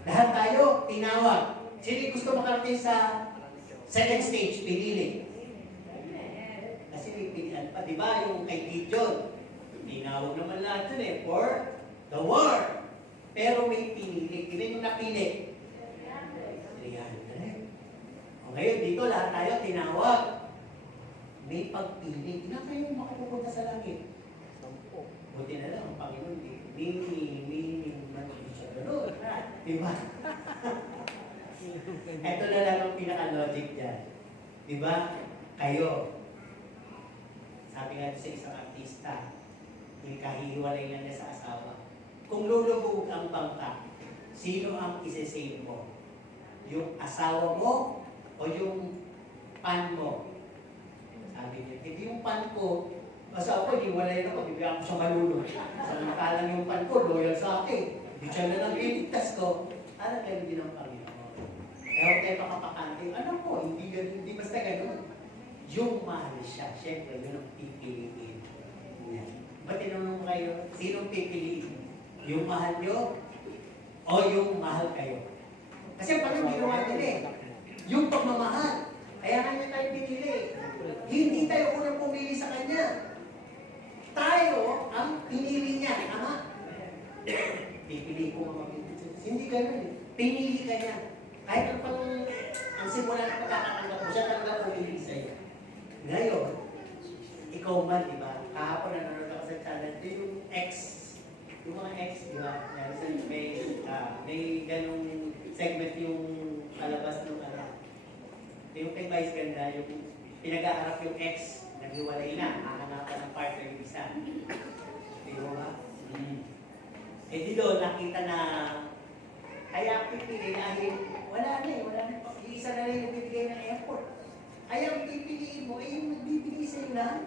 Lahat tayo, tinawag. Sino yung gusto makarating sa second stage, pinili? Kasi may pilihan pa, di ba? Yung kay Gideon, tinawag naman lahat yun eh, for the war. Pero may pinili. Ilan yung napili? 300. O ngayon, dito lahat tayo tinawag. May pagpili. Ilan kayo makapupunta sa langit? 10. Buti na lang, ang Panginoon, siya gano'n. Diba? Ito na lang ang pinaka-logic dyan. Diba? Kayo, sabi nga sa isang artista, kahihiwalay lang niya sa asawa. Kung lulubog ang bangka, sino ang isi-save mo? Yung asawa mo o yung pan mo? Sabi niya, hindi yung pan ko, asawa ko, hiwalay na ko, bibigyan ko siya malulog. Samantalang yung pan ko, loyal sa akin. Hindi siya na lang liligtas ko. Alam kayo din ang Panginoon. Kaya huwag tayo makapakante. Alam ko, hindi basta ganun. Yung mahal siya, syempre, yun ang pipiliin niya. Ba't tinanong kayo, sinong pipiliin? Yung mahal nyo o yung mahal kayo? Kasi parang ginawa nila eh. Yung pagmamahal. Kaya kanya tayo pinili. Hindi tayo unang pumili sa kanya. Tayo ang pinili niya. Tama? Pipili ko mga pinili. Hindi ganun eh. Pinili ka niya. Kahit ang simula ng pagkakatanggap mo, siya talaga pumili sa'yo. Ngayon, ikaw man, di ba? Kahapon nanonood ako sa channel, yung yung mga ex, di ba? May ganong segment yung alabas ng yung kay Vice Ganda, yung pinag-aarap yung ex, naghiwalay na, hahanapan ng partner yung isa. Di ba? Eh di doon, nakita na kaya pipili dahil wala na isa na rin yung bibigay ng effort. Kaya ang pipiliin mo, yung nagbibigay sa'yo ng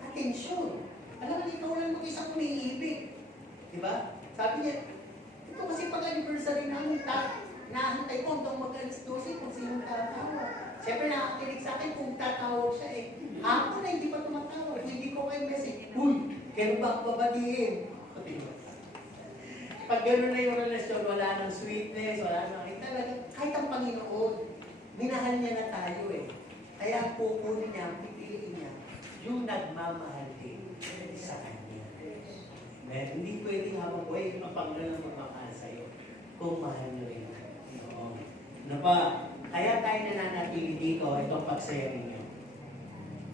atensyon. Alam mo, ikaw lang mag-isang umiibig. Diba? Sabi niya, ito kasi pag-anniversary namin, nahantay ko hanggang mag-alas 12 kung sinong tatawag. Siyempre nakakilig sa akin kung tatawag siya eh. Ako na hindi pa tumatawag, hindi ko kayo message. Uy, kaya ba babatiin? Pag gano'n na yung relasyon, wala nang sweetness, wala nang talaga. Kahit ang Panginoon, minahal niya na tayo eh. Kaya ang pupunin niya, ang pipiliin niya, yung nagmamahal din sa Kanya. Hindi pwedeng habang buhay ang Panginoon ang magmamahal sa'yo kung mahal niyo rin. No. Ano pa? Kaya tayo nananatili dito itong pagsayarin niyo.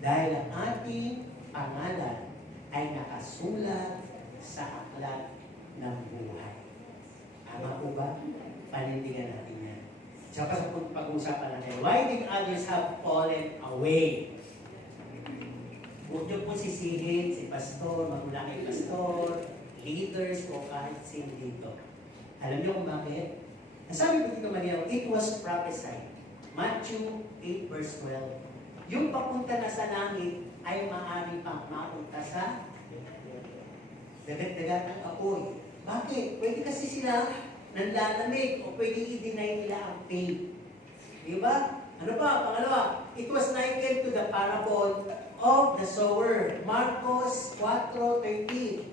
Dahil ang ating pangalan ay nakasulat sa aklat ng buhay. Tama po ba? Panindigan natin yan. So, kasi pag-uusapan natin, why did others have fallen away? Huwag niyo po sisihin si pastor, magmula kay pastor, leaders, o kahit sino dito. Alam niyo kung bakit? Nasabi ko dito Manila, it was prophesied. Matthew 8 verse 12. Yung papunta na sa langit ay maaaring pang mapunta sa dagat-dagat ng apoy. Bakit? Pwede kasi sila nanlalamig o pwede i-deny nila ang faith. Diba? Ano pa? Pangalawa, it was likened to the parable of the sower. Marcos 4:13.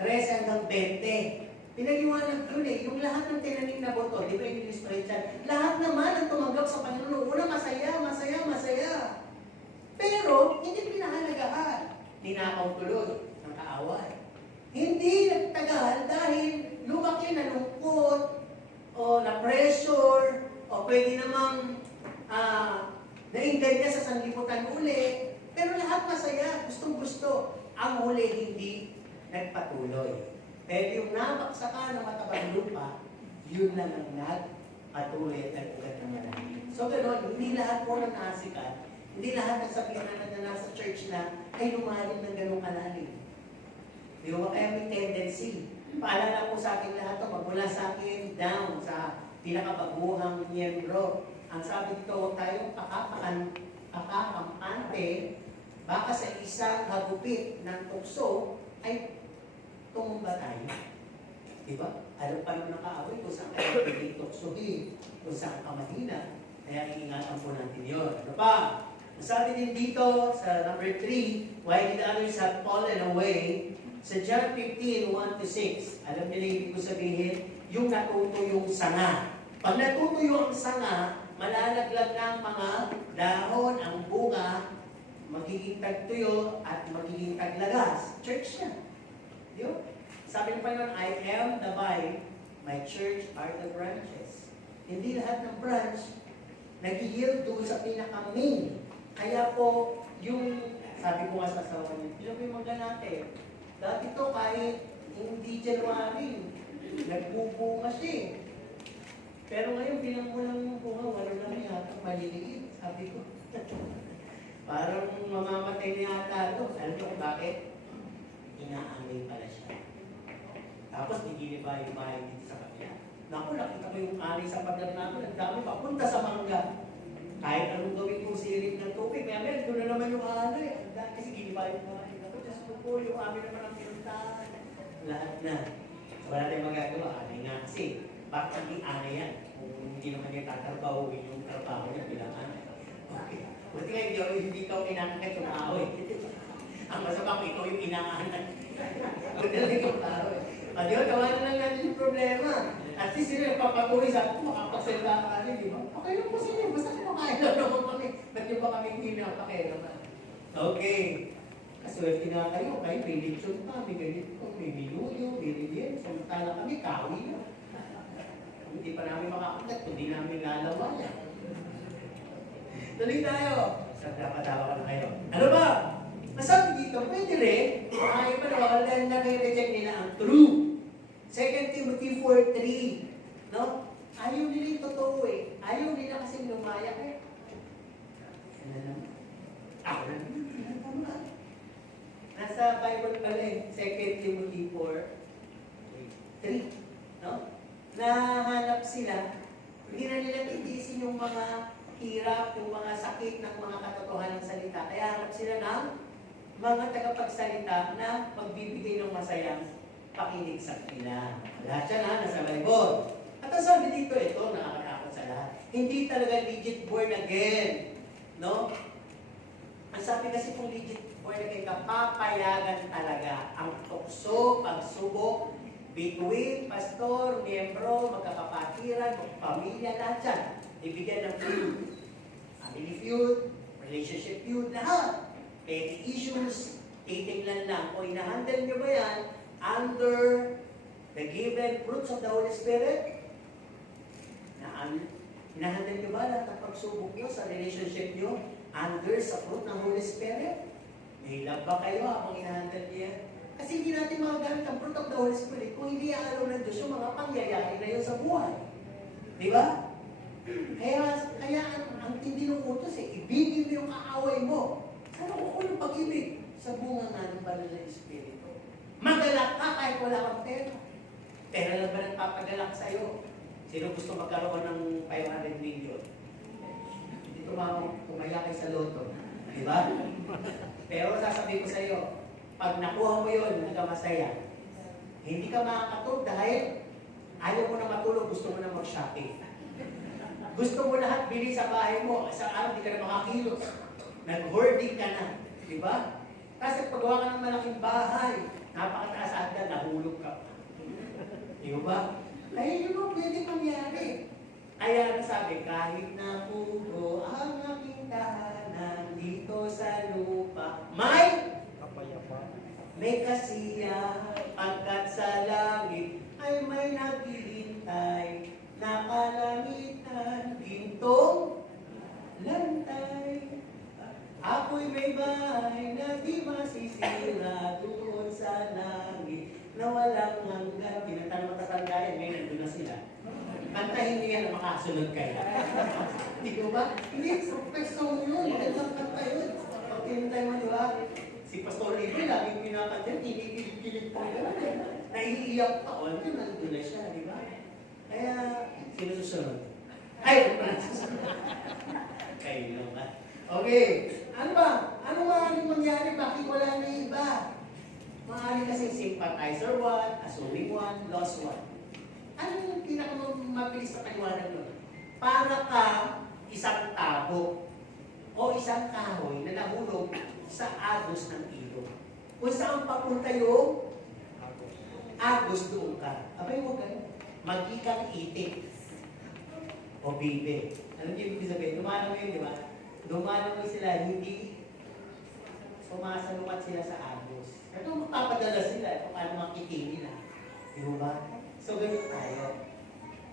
3 hanggang 20. Pinaliwanag yun eh. Yung lahat ng tinanim na boto, di ba yung illustrate yan? Lahat naman ang tumanggap sa Panginoon. Una, masaya, masaya, masaya. Pero, hindi pinahalagahan. Ninakaw tuloy ng kaaway. Hindi nagtagal dahil lumaki na lungkot, o na-pressure, o pwede namang nainggan niya sa sanlibutan uli. Pero lahat masaya, gustong-gusto. Ang huli hindi nagpatuloy. Pero yung nabaksakan ng matabang lupa, yun lang ang nagpatuloy at nag-ugat ng malalim. So gano'n, hindi lahat po ng nasikat, hindi lahat ng sabihin na nasa church na ay lumalim ng gano'ng kalalim. Di ba kaya may tendency? Paalala po sa akin lahat ito, magmula sa akin down sa pinakabaguhang miyembro. Ang sabi dito, huwag tayong pakakampante, baka sa isang hagupit ng tukso ay tumumba tayo. Diba? Alam pa naman ng kaaway kung saan kayo pwedeng tuksohin, kung saan ka mahina. Kaya iingatan po natin yun. Ano pa? Sabi din dito sa number 3, why did others have fallen away? Sa John 15, 1-6, alam niyo na ibig ko sabihin, yung natutuyo yung sanga. Pag natutuyo ang sanga, malalaglag na ang mga dahon, ang bunga, magiging tagtuyo at magiging taglagas. Church na. Diyo? Sabi ng Panginoon, I am the vine, my church are the branches. Hindi lahat ng branch nag-yield doon sa pinaka-main. Kaya po, yung, sabi ko nga sa asawa niya, yung mga natin, dati to kahit hindi January, nagbubunga siya eh. Pero ngayon, bilang mo lang yung bunga, wala lang yata, maliliit. Sabi ko, parang mamamatay na yata ito. Alam niyo kung bakit? Inaangay pala siya. Tapos, nagiliba yung bahay dito sa kabila. Naku, nakita ko yung anay sa paglag namin. Ang dami papunta sa mangga. Kahit anong gawin kong sirit ng tubig, may amin, doon na naman yung anay. Ang dami kasi giliba yung bahay. Naku, Diyos ko po, yung amin naman ang pinuntahan. Lahat na. Wala tayong magagawa. Anay nga kasi. Bakit hindi anay yan? Kung hindi naman niya tatrabaho, yung trabaho niya bilang anay. Okay. Buti nga, hindi ikaw inangkat yung tao eh. Ang masama ko, ikaw yung inangahan. Buti lang ikaw tao eh. Di ba, tawanan lang natin yung problema. At least sila nagpapatuloy sa atin, makapagsalita ka rin, di ba? Okay lang po sa inyo, basta kumakain lang naman kami. Ba't yung ba kami hindi napakilaman? Okay. Kaswerte nga kayo, kayo may lechon pa, may ganito, may minuyo, may rilyen. Samantala kami, kawi na. Hindi pa namin makakagat, hindi namin lalawayan. Tuloy tayo. Patawa ka na kayo. Ano ba? Masabi dito, pwede rin, ayaw pa naman, nag-reject nila ang true. 2 Timothy 4:3. No? Ayaw nila yung totoo eh. Ayaw nila kasi lumayak eh. Ano naman? Ako na naman. Nasa Bible pala eh, 2 Timothy 4:3. No? Nahanap sila, hindi na nila titisin yung mga hirap, yung mga sakit ng mga katotohanan ng salita. Kaya hanap sila ng mga tagapagsalita na magbibigay ng masayang pakinig sa kanila. Lahat yan nasa Bible. At ang sabi dito, ito, nakakatakot sa lahat. Hindi talaga legit born again. No? Ang sabi kasi kung legit born again, kapapayagan talaga ang tukso, pagsubok, between pastor, miyembro, magkakapatiran, pamilya, lahat yan. Ibigyan ng feud. Family feud, relationship feud, lahat. Petty issues, titignan lang. O inahandle nyo ba yan under the given fruits of the Holy Spirit? Inahandle nyo ba lahat ng pagsubok nyo sa relationship nyo under sa fruit ng Holy Spirit? May love ba kayo habang inahandle nyo yan? Kasi hindi natin magagamit ang fruit of the Holy Spirit kung hindi aalaw ng Diyos yung mga pangyayari na yun sa buhay. Di ba? Kaya ang tindi ng utos eh, ibigin mo yung kaaway mo. Saan ako yung pag-ibig? Sa bunga nga ng banal na Espiritu. Magalak ka kahit wala kang pera. Pera lang ba nagpapagalak sa'yo? Sino gusto magkaroon ng 500 million? Hindi tumaya kayo sa loto. Di ba? Pero sasabihin ko sa'yo, pag nakuha mo yun, nagkamasaya. Hindi ka makakatulog dahil ayaw mo na matulog, gusto mo na mag-shopping. Gusto mo lahat bili sa bahay mo, sa araw hindi ka na makakilos. Nag-hoarding ka na, di ba? Kasi paggawa ka ng malaking bahay, napakataas agad, nahulog ka. Di ba? Kaya yun ang pwede mangyari. Kaya sabi, kahit na puro ang aming tahanan dito sa lupa, may kasiyahan pagkat sa langit ay may naghihintay na kalamitan, gintong lantay. Ako'y may bahay na di masisira doon sa langit na walang hanggan. Tinatang matatanda yan, ngayon nandun na sila. Kantahin niyo yan na makasunod kayo. Hindi ko ba? Hindi, perfect song yun. Gandang kanta yun. Pag tinatay mo, di ba? Si Pastor Ibe, laging pinakanta, kinikilig-kilig po yun. Naiiyak pa. O, nandun na siya, di ba? Kaya, sino susunod? Ay, wala susunod. Kayo ba? Okay. Ano ba? Ano maaaring mangyari? Bakit wala na iba? Maaaring kasi sympathizer 1, assuming 1, lost 1. Ano yung pinakamabilis na paliwanag nun? Para ka isang tabo o isang kahoy na nahulog sa agos ng ilog. Kung saan papunta yung agos doon ka. Abay mo ganun. Magikang itik o bibe. Alam niyo ibig sabihin? Lumalaw yun, di ba? Lumalaw sila, hindi sumasalukat sila sa agos. Ano mapapadala sila? Paano makikini nila? Di ba? So, ganyan tayo.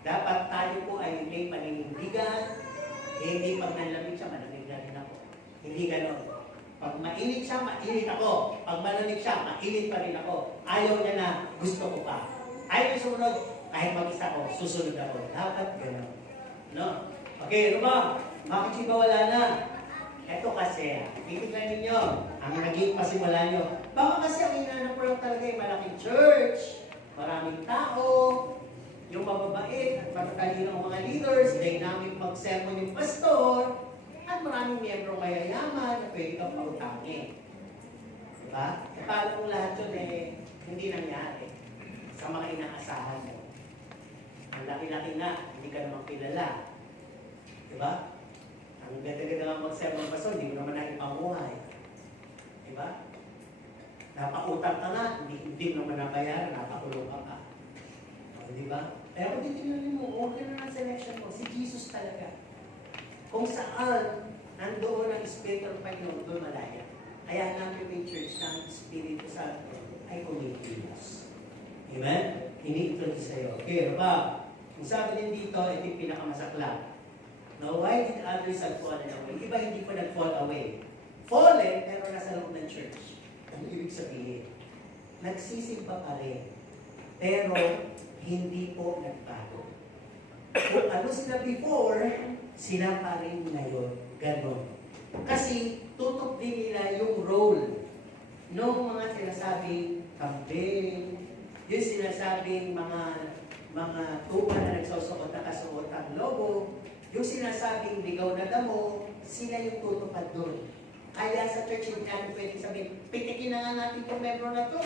Dapat tayo po ay may paninindigan, hindi pag nalamig siya, malamig na rin ako. Hindi ganon. Pag mainit siya, mainit ako. Pag malamig siya, mainit pa rin ako. Ayaw niya na, gusto ko pa. Ayaw sumunod, kahit mag-isa ko, susunod ako. Dapat ganon. No? Okay, ano ba? Bakit siya wala na? Ito kasi, titignan ninyo, ang naging pasimula nyo. Baka kasi ang inanap ko lang talaga yung malaking church, maraming tao, yung mababait at matatalino ng mga leaders, dynamic mag-sermon yung pastor, at maraming miyembro mayayaman na pwede kang pautangin. Diba? E paano kung lahat yun hindi nangyari sa mga inaasahan mo? Ang laki-laki na, hindi ka naman kilala. Diba? Ang ganda-ganda nga mag-sermon ng pastor, hindi mo naman na ipamuhay. Diba? Napautang ka na, hindi mo naman nabayaran, napakulong ka pa. Diba? Pero kung titignan mo, okay na ang selection mo, si Jesus talaga. Kung saan nandoon ang Espiritu ng Panginoon, doon malaya. Kaya namin may church ng Espiritu Santo ay kumikilos. Amen? Hindi ito sa'yo. Okay, ano ba? Kung sabi din dito, ito yung pinakamasakla. Now, why did others have fallen away? Iba hindi pa nag-fall away. Fallen, pero nasa loob ng church. Ang ibig sabihin, nagsisimpa pa rin. Pero, hindi po nagbago. Kung ano sila before, sila pa rin ngayon. Ganon. Kasi, tutok din nila yung role ng mga sinasabing campaign, yung sinasabing mga tuwa na nagsusuot na kasuot ang logo, yung sinasabing ligaw na damo, sila yung tutupad doon. Kaya sa church, hindi natin pwedeng sabihin, pitikin na nga natin itong membro na to.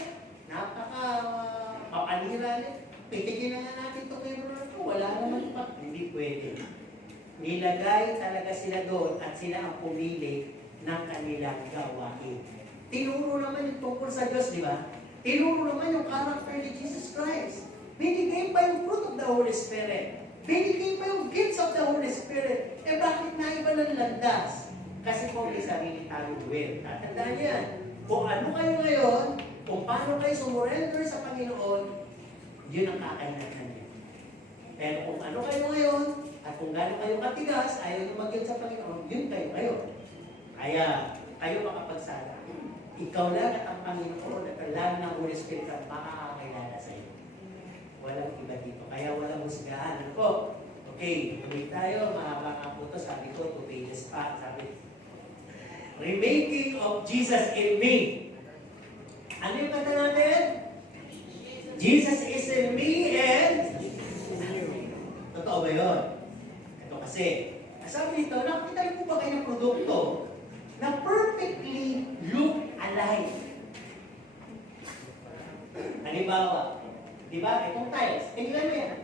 Papanira rin. Pitikin na nga natin itong membro na to. Wala naman pa. Hindi pwede. Nilagay talaga sila doon at sila ang pumili ng kanilang gawain. Tinuro naman yung tungkol sa Diyos, di ba? Tinuro naman yung character ni Jesus Christ. Binigay pa yung fruit of the Holy Spirit. Binigay pa yung gifts of the Holy Spirit. Eh bakit naiba ng landas? Kasi po may sarili tayong will. Tatandaan yan. Kung ano kayo ngayon, kung paano kayo sumurrender sa Panginoon, yun ang kakainatan niya. Pero kung ano kayo ngayon, at kung gano'n kayo katigas, ayaw nyo mag-get sa Panginoon, yun kayo ngayon. Kaya, kayo makapagsala. Ikaw lang at ang Panginoon at ang lang ng Holy Spirit ang makakakilala sa iyo. Walang iba dito. Kaya walang husgahan. Ano po? Okay, tuloy tayo. Mahaba nga po ito. Sabi ko, 2 pages pa. Sabi, Remaking of Jesus in me. Ano yung kata natin? Jesus is in me and totoo ba yun? Ito kasi, sabi nito, nakita rin po ba kayo ng produkto na perfectly look alike? Halimbawa, di ba? Itong tiles. Tingnan mo yan.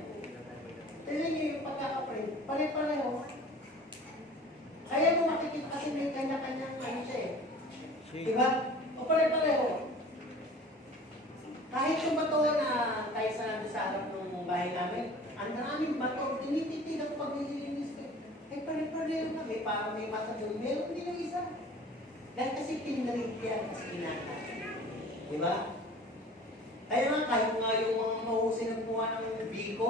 Tingnan nyo yung pagkakaprint. Pare-pareho. Kaya mo makikita kasi may kanya-kanyang ano siya eh. Di ba? O pare-pareho. Kahit yung bato na tiles na nandun sa harap ng ang daming bato, tinititig ang paglilinis ko. Pare-pareho na, may parang may mata doon, meron din ang isa. Dahil kasi pinrig yan, kasi pinata. Diba? Kaya nga, kahit nga yung mga mahusay na buwan ng biko,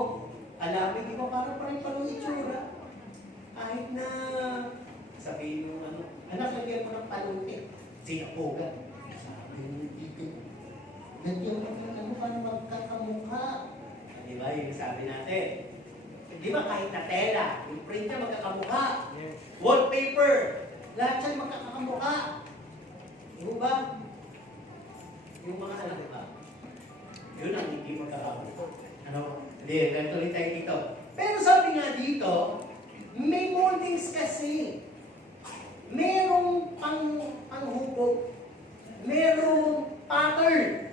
alamin, di ba parang pare-pareho itsura. Kahit na, sabihin yung ano, anak, lagyan mo ng palunti. Sinapogan. Sabi yung dito. Lagyan mo ng ano, paano magkakamukha. Diba, yung sabi natin. Di ba kahit na tela, yung print niya magkakamukha. Yes. Wallpaper, lahat yan magkakamukha. Di ba? Yung mga anak, di ba? Yun ang hindi magkakamukha. Ano? Hindi, tuloy tayo dito. Pero sabi nga dito, may moldings kasi. Merong panghubog. Merong pattern.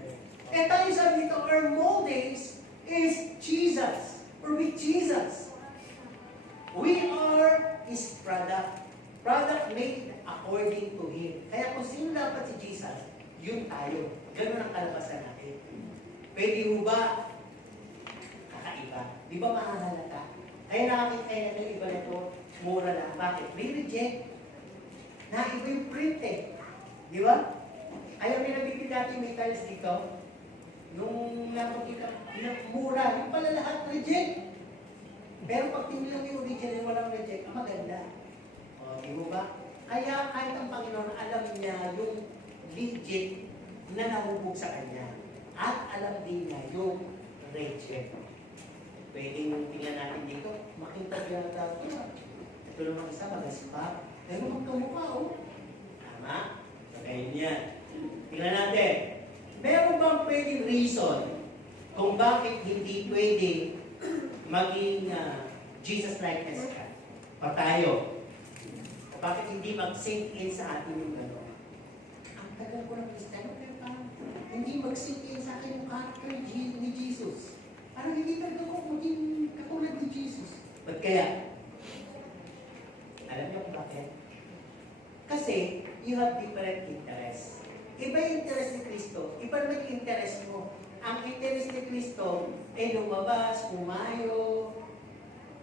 Eh tayo sabi dito, our moldings is Jesus. Or with Jesus. We are His product. Product made according to Him. Kaya kung sino dapat si Jesus, yun tayo. Ganun ang kalabasan natin. Pwede ho ba? Kakaiba. Di ba mahahalata? Kaya nakakita ng iba nito, mura lang. Bakit? May reject. Na iba yung print eh. Di ba? Ayaw pinabigyan natin may tiles dito. Nung nakakita, mura, yung pala lahat reject. Pero pag tinilang yung original, walang reject, maganda. O, di ba? Kaya kahit ang Panginoon, alam niya yung legit na nahubog sa Kanya. At alam din niya yung reject. Pwedeng tingnan natin dito, makita yata ito. Ito naman isa, magaspa. Pero magkamukha, oh. Tama? So, ganyan yan. Tingnan natin. Meron bang pwedeng reason kung bakit hindi pwede maging Jesus likeness ka? O tayo. Bakit hindi mag-sink in sa atin yung gano'n? Ang tagal ko ng Kristiyano, pero parang hindi mag-sink in sa akin yung character ni Jesus. Parang hindi talaga ko maging katulad ni Jesus. Ba't kaya? Alam niyo kung bakit? Kasi you have different interests. Iba yung interest ni Kristo, iba naman yung interest mo. Ang interest ni Kristo ay lumabas, umayo,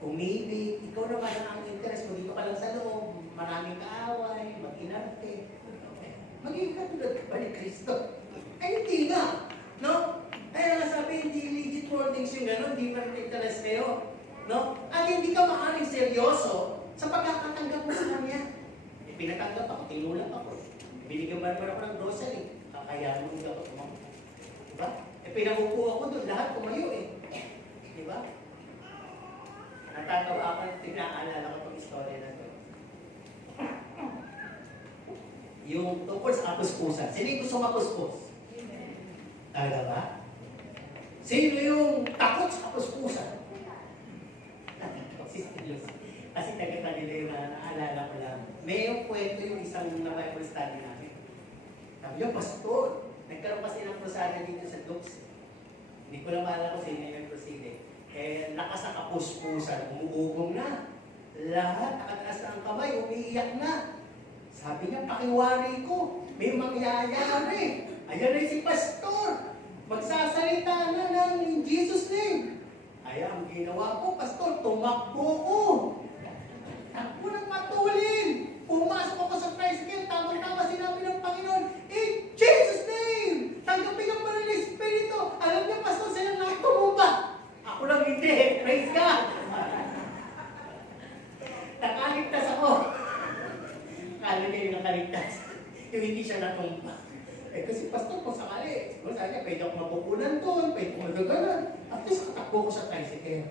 umibig. Ikaw naman ang interest mo, dito ka lang sa loob, maraming kaaway, mag-inarte. Magiging katulad ka ba ni Kristo? Ay, hindi nga. No? Kaya nga sabi, hindi legit holdings yung gano'n, hindi pa rin interest kayo. No? At hindi ka maaaring seryoso sa pagkakatanggap mo sa Kanya. Pinatanggap ako, tinulak ako. Binigyan ba naman ako ng grocery? Kakayanin mo ako tumakbo. Diba? Pinamupo ako doon, lahat tumayo eh. Diba? Natatawa ako, tinaalala ko itong istorya na ito. Yung tungkol sa kapuspusan. Sino yung gusto mapuspos? Talaga ba? Sino yung takot sa kapuspusan? Kasi taga nila yung naalala ko lang. May yung kwento yung isang na-Bible study namin. Sabi yung pastor, nagkaroon kasi ng prosada dito sa Dukes. Hindi ko lang maalala ko sino yung proside. Eh, lakas ang kapuspusan, umuugong na. Lahat, nakataas na ang kamay, umiiyak na. Sabi niya, pakiwari ko, may mangyayari. Ayan na si pastor. Magsasalita na ng Jesus name. Ay, ang ginawa ko, pastor, tumakbo ko. Takbo ng matulin. Pumasok ako sa tricycle, tamang-tama sinabi ng Panginoon, in Jesus name! Tanggapin ang banal na Espiritu. Alam niyo, pastor, silang lahat tumumba. Ako lang hindi. Praise God. Nakaligtas ako. Kala niya yung nakaligtas. Yung hindi siya natumba. Eh kasi pastor, kung sakali, siguro sabi niya, pwede ako mapupunan doon, pwede ako magagalan. At least katakbo ko sa tricycle.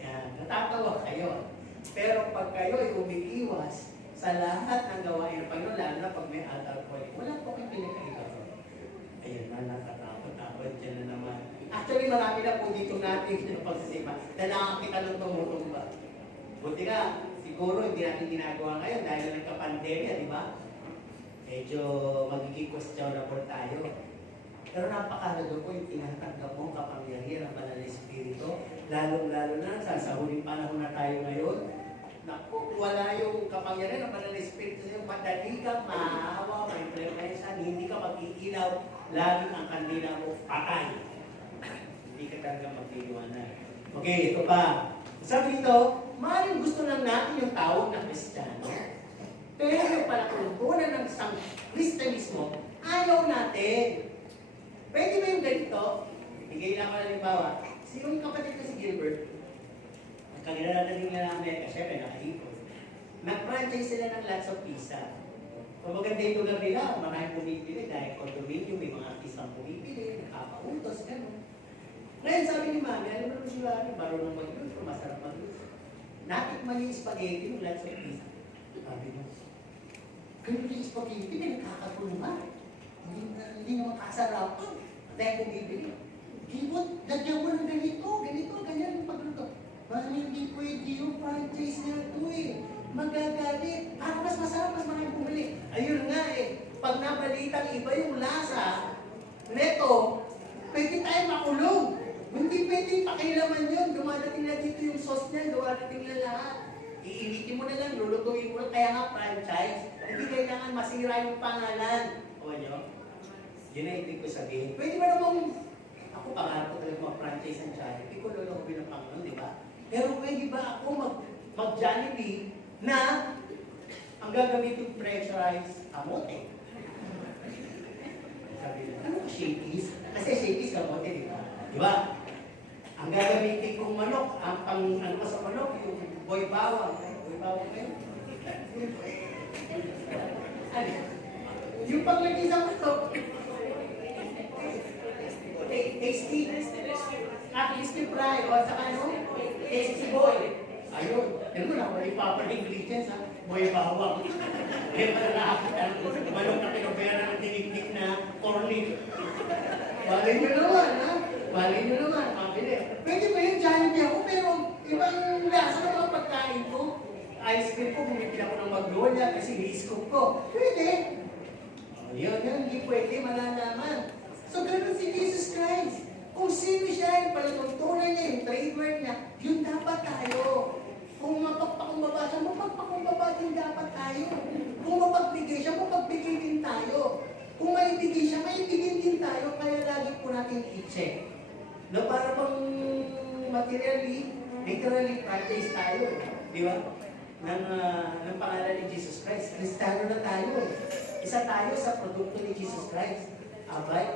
Yan, natatawa kayo. Pero pag kayo ay umiiwas sa lahat ng gawain ng Panginoon, lalo na pag may alcohol, wala po kayong pinakaiba. Ayun na, nakatakot-takot dyan na naman. Actually, marami na po dito natin yung pagsisima na nakakita ng tumutumba. Buti nga, siguro hindi natin ginagawa ngayon dahil na nagka-pandemya, di ba? Medyo magiging questionable tayo. Pero napakahalaga po yung tinatanggap mo kapangyarihan ng Banal na Espiritu. Lalong-lalo na sa huling panahon na tayo ngayon. Naku, wala yung kapangyarihan ng Banal na Espiritu sa'yo. Madali kang maahawa, may presensya, hindi ka mag-iilaw. Laging ang kandila mo patay. Hindi ka talaga mag-iiwanan. Okay, ito pa. Sabi dito, maaaring gusto lang natin yung tawag na Kristiyano. Pero yung palakulungan ng isang Kristiyanismo, ayaw natin. Pwede ba yung ganito? Bigay lang ako ng halimbawa. Yung kapatid ko si Gilbert, nagkagilala din nila ng Amerika, syempre nakaipon. Nag-franchise sila ng lots of pizza. Kung maganda yung lugar nila, maraming pumipili dahil condominium, may mga artistang pumipili, nakakautos, gano'n. Ngayon sabi ni Mami, alam mo naman si Mami, marunong magluto, masarap magluto. Natikman yung spaghetti ng lots of pizza. Sabi mo, ganun yung spaghetti, nakakatulungan. Hindi naman kasarapan. Dahil bumibili. Kibot, lagyan mo ng ganito, ganyan yung pagluto. Mami, hindi pwede yung franchise na ito eh. Magagalit. Para mas masarap, mas maraming bumili. Ayun nga eh, pag nabalitang iba yung lasa, neto, pwede tayo makulong. Hindi pwedeng pakilaman yun. Dumadating na dito yung sauce niya, dumadating na lahat. Iinitin mo na lang, lulutuin mo lang. Kaya nga franchise. Hindi kailangan masira yung pangalan. O nyo? Yun na ibig ko sabihin. Pwede ba namang, ako pangarap ko talaga mag-franchise ang Jollibee. Ko lulutuin ng Panginoon, di ba? Pero pwede ba ako mag-Jollibee na ang gagamitin pressurized kamote? Sabi nila, ano ka shakies? Kasi shakies kamote, di ba? Di ba? Ang gagamitin kong manok, ang ano pa sa manok, yung boy bawang. Boy bawang ba yun? Ano? Yung paglagay sa manok, tasty. Tasty fry. O saka ano? Tasty boy. Ayun. Yan mo na, may proper ingredients ha. Boy bawang. Kaya pala nakakita ng manok na pinobera ng tiniktik na corny. Walay nyo naman ha. Walay nyo naman. Pabili. Pwede ba yung Jollibee ako pero ibang lasa ng mga pagkain ko. Ice cream ko, bumibili ako ng Magnolia kasi ni-scoop ko. Pwede. Yun, hindi pwede malalaman. So, ganun si Jesus Christ. Kung sino siya, yung palatuntunan niya, yung trademark niya, yun dapat tayo. Kung mapagpakumbaba siya, mapagpakumbaba din dapat tayo. Kung mapagbigay siya, mapagbigay din tayo. Kung maibigay siya, maibigay din tayo. Kaya lagi po natin i-check. No, para pang materially, literally, franchise tayo. Di ba? Ng pangalan ni Jesus Christ. Kristiyano na tayo. Isa tayo sa produkto ni Jesus Christ. Abay,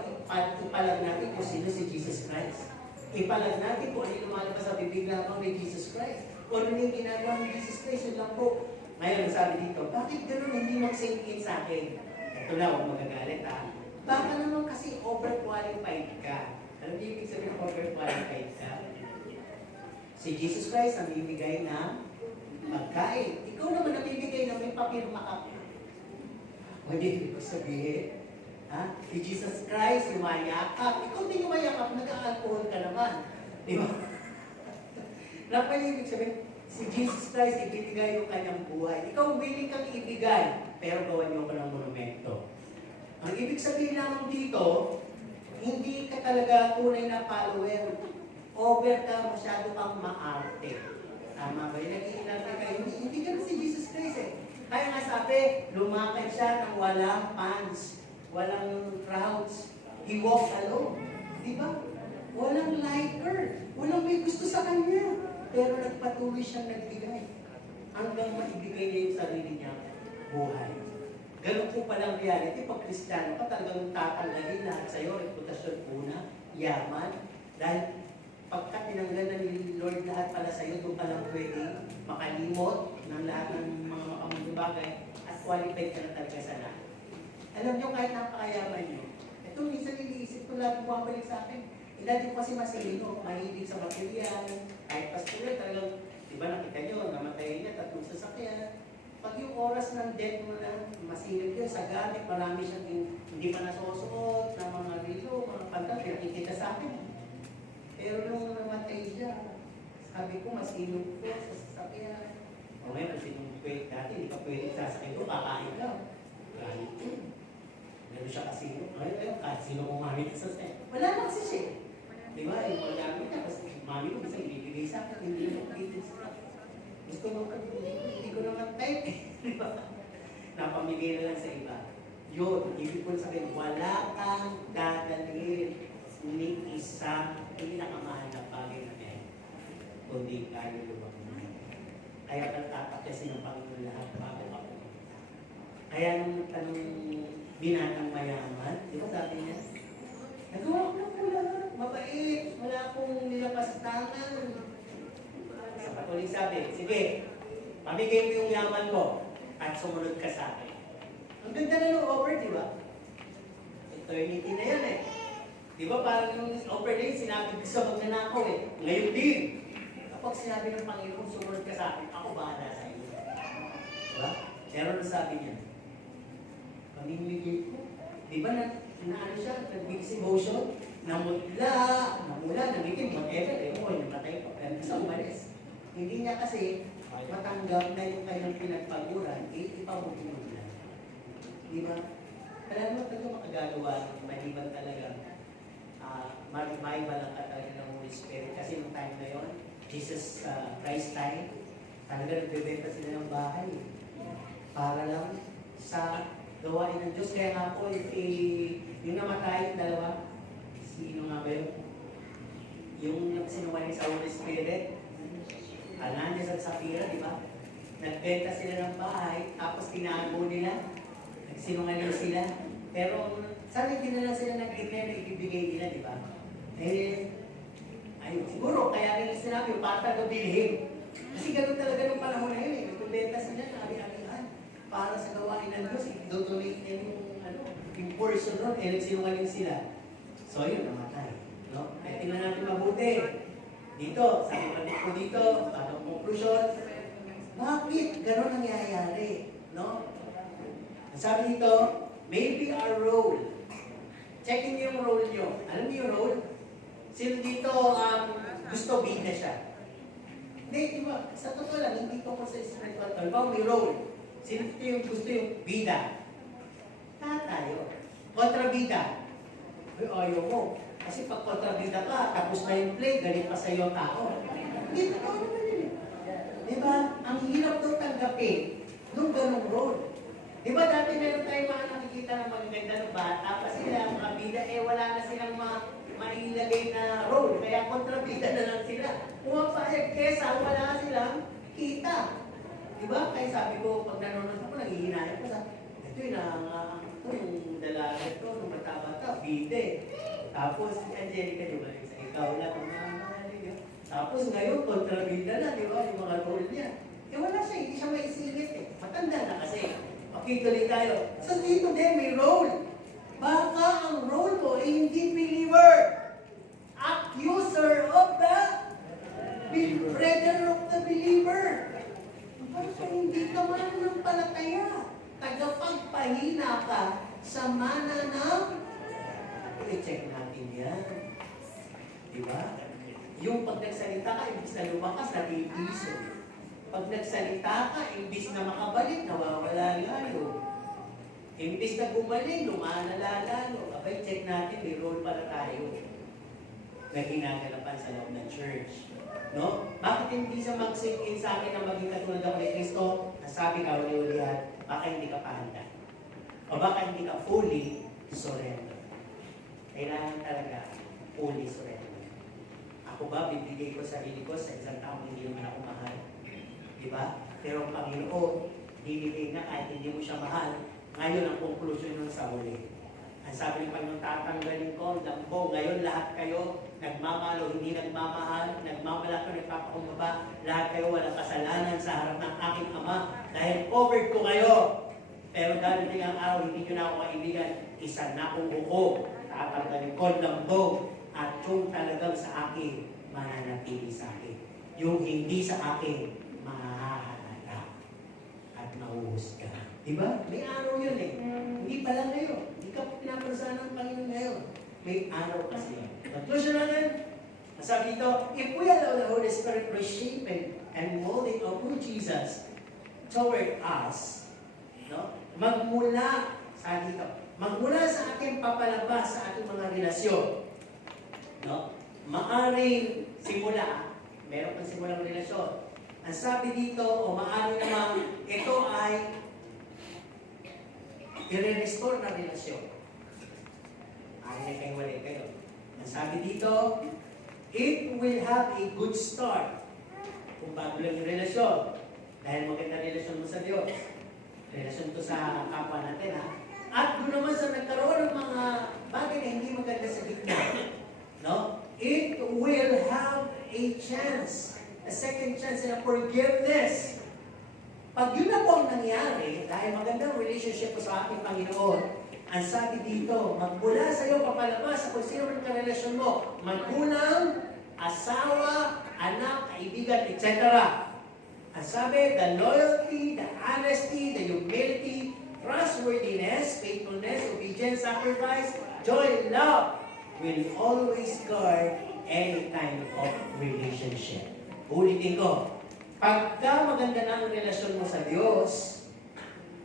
ipalag natin kung sino si Jesus Christ. Ipalag natin kung ano yung lumalabas sa bibig lamang ni Jesus Christ. Kung ano yung ginagawa ni Jesus Christ, yun lang po. Ngayon, sabi dito, bakit gano'n hindi mag-sink in sa akin? Ito na, huwag magagalit ha. Baka naman kasi overqualified ka. Alam niyo ibig sabihin overqualified ka? Si Jesus Christ ang bibigay ng pagkain. Ikaw naman ang bibigay na may papirma ka. Hindi ibig sabihin, ha? Si Jesus Christ, yumayakap. Ikaw din yumayakap, nag-alcohol ka naman. Di ba? Ibig sabihin, si Jesus Christ, ibibigay yung kanyang buhay. Ikaw willing kang ibigay, pero gawan niyo ko ng monumento. Ang ibig sabihin naman dito, hindi ka talaga tunay na follower. Over ka, masyado kang maarte. Tama ba? Nag-iinarte ka. Hindi ka na si Jesus Christ eh. Kaya nga sabi, lumakad siya ng walang fans. Walang crowds. He walked alone. Di ba? Walang liker. Walang may gusto sa kanya. Pero nagpatuloy siyang nagbigay. Hanggang maibigay niya yung sarili niya buhay. Ganun po palang reality. Pag Kristiyano ka, talagang tatanggalin lahat sa'yo. Reputasyon una, yaman. Dahil pagka tinanggal na ni Lord lahat pala sa'yo, doon ka lang pwede makalimot ng lahat ng mga makamundong bagay at qualified ka na talaga sa lahat. Alam nyo, kahit napakayaman nyo, ito minsan iniisip ko lagi bumabalik sa akin. Dati ko kasi masilino, mahilig sa material, kahit pastuloy talagang, di ba nakita nyo, namatay niya, 3 sasakyan. Pag yung oras ng death mo na masilip yun sa gamit, marami siyang hindi pa nasusuot, ng mga rilo, mga pantal, pinakikita sa akin. Pero nung namatay siya, sabi ko, masilip ko sa sasakyan. O ngayon, kasi nung pwede dati, hindi ka pwede sasakyan ko, kakain lang. Galit yun. Meron siya kasino. Ngayon, kahit sino kumamit sa sasakyan. Wala na kasi siya. Di ba? Yung mga gamit niya, kasi mami ko kasi ibibigay sa akin, hindi mo dito sa gusto mo ka, hindi ko naman type eh. Di ba? Napamigay na lang sa iba. Yun, ibig ko sabihin, wala kang dadalhin ni isang pinakamahal na bagay na yan. kundi kaluluwa mo. Kaya tatakyasin ng Panginoon lahat bago ka pumunta. Kaya nung tanong binatang mayaman, di ba sabi niya, nagawa ko na lahat, mabait, wala akong nilapastangan. Sa patuloy sabi, sige, pamigay mo yung yaman mo at sumunod ka sa akin. Ang ganda na ng offer, di ba? Eternity na yan eh. Di ba parang yung offer na yun, sinabi ko sa magnanakaw eh. Ngayon din. Kapag sinabi ng Panginoon, sumunod ka sa akin, ako bahala sa iyo. Di ba? Pero ano sabi niya? Pamimigay ko. Di ba na ano siya, nag-mix emotion, namula, namitin, whatever, namatay ko. Pero gusto umalis. Hindi niya kasi matanggap na yung kanyang pinagpaguran, ipamutulog na. Di ba? Alam mo, pag makagagawa, maliban talaga, maribay ba lang ka talaga ng Holy Spirit? Kasi nung time na yun, Jesus Christ time, talaga nagbebenta sila ng bahay. Para lang sa gawain ng Diyos. Kaya nga po, yung namatay, dalawa, sino nga ba yun? Yung nagsinungaling sa Holy Spirit, Ananias at Sapphira, di ba? Nagbenta sila ng bahay, tapos tinago nila, nagsinungaling sila. Pero, sana hindi na lang sila nag-declare na ibibigay nila, di ba? Ayun, siguro, kaya nila sinabi, para bilhin. Kasi gano'n talaga nung panahon na yun, nagbenta sila na ari-arihan para sa gawain ng Diyos, i-donate nila yung portion nun, nagsinungaling sila. So, yun, namatay. No? Kaya tingnan natin mabuti. Dito, sa ko dito, anong conclusion? Bakit gano'n nangyayari? No? Sabi dito, maybe our role. Checkin niyo yung role niyo. Alam niyo yung role? Sino dito gusto bida siya? Hindi, diba? Sa totoo lang, hindi ko sa spiritual. Alam may role. Sino dito yung gusto yung bida? Tayo. Kontrabida. Ay, ayaw mo. Kasi pag kontrabida ka, tapos na yung play, galing pa sa iyo ang tao. Hindi, totoo naman yun. Diba? Ang hirap daw tanggapin nung ganong role. Diba dati meron tayo mga nakikita ng magaganda ng bata pa sila, mga bida, wala na silang mailagay na role. Kaya kontrabida na lang sila. Pumapayag kesa wala silang kita. Diba? Kaya sabi ko, pag nanonood ako, nanghihinayang ko sa, ito yung dalaga ito, nung bata-bata, bide. Tapos si Angelica, di ba, sa ikaw lang, tapos ngayon, kontrabida na, di ba, yung mga role niya. Wala siya, hindi siya maisingit eh. Matanda na kasi. Pakituloy tayo. So dito din, may role. Baka ang role mo ay hindi believer. Accuser of the brother of the believer. Baka hindi ka mananampalataya. Tagapagpahina ka sa mana ng i-check natin yan. Diba? Yung pag nagsalita ka, imbis na lumakas, nag-iiso. Pag nagsalita ka, imbis na makabalik, nawawala lalo. Imbis na gumaling, lumalala lalo. Abay, check natin, may role pala tayo na ginagalapan sa loob ng church. No? Bakit hindi siya mag-sink in sa akin na maging katulad ako ni Kristo? Nasabi ka uli-ulihan, baka hindi ka pahanda. O baka hindi ka fully surrender. Kailangan talaga fully surrender. Ako ba, bibigay ko sarili ko sa isang taong hindi naman ako mahal? Diba? Pero ang Panginoon, bibigay na kahit hindi mo siya mahal. Ngayon ang conclusion nun sa huli. Ang sabi ng Panginoon, tatanggalin ko, lambo, ngayon lahat kayo, nagmamalo, hindi nagmamahal, nagmamalaki, nagpapakumbaba, lahat kayo walang kasalanan sa harap ng aking Ama, dahil covered ko kayo. Pero darating ang araw, hindi nyo na ako kaibigan, isa na akong buko, tatanggalin ko, lambo, at yung talagang sa akin, mananatili sa akin. Yung hindi sa akin, mahahalata at mauhusga. Diba? May araw yun eh. Hindi pala ngayon. Hindi ka pinaparusahan ng Panginoon ngayon. May araw kasi yun. Conclusion natin, sabi dito, if we allow the Holy Spirit reshape and molding of who Jesus toward us, no? Magmula sa ating papalabas sa ating mga relasyon, no? Maaring simula, meron pang simulang relasyon. Ang sabi dito, o maaari naman, ito ay i-restore na relasyon. Ay na kayo, wala kayo. Ang sabi dito, it will have a good start kung bago lang yung relasyon. Dahil maganda relasyon mo sa Diyos. Relasyon to sa kapwa natin, ha? At doon naman sa nagkaroon ng mga bagay na hindi maganda sa gitna, no? It will have a chance, a second chance and a forgiveness. Pag yun na po ang nangyari, dahil magandang relationship ko sa ating Panginoon, ang sabi dito, magmula sa iyo papalabas sa kung sino man karelasyon mo, magulang, asawa, anak, kaibigan, etc. Ang sabi, the loyalty, the honesty, the humility, trustworthiness, faithfulness, obedience, sacrifice, joy, love will always guard any kind of relationship. Ulitin ko, pagka maganda na ang relasyon mo sa Diyos,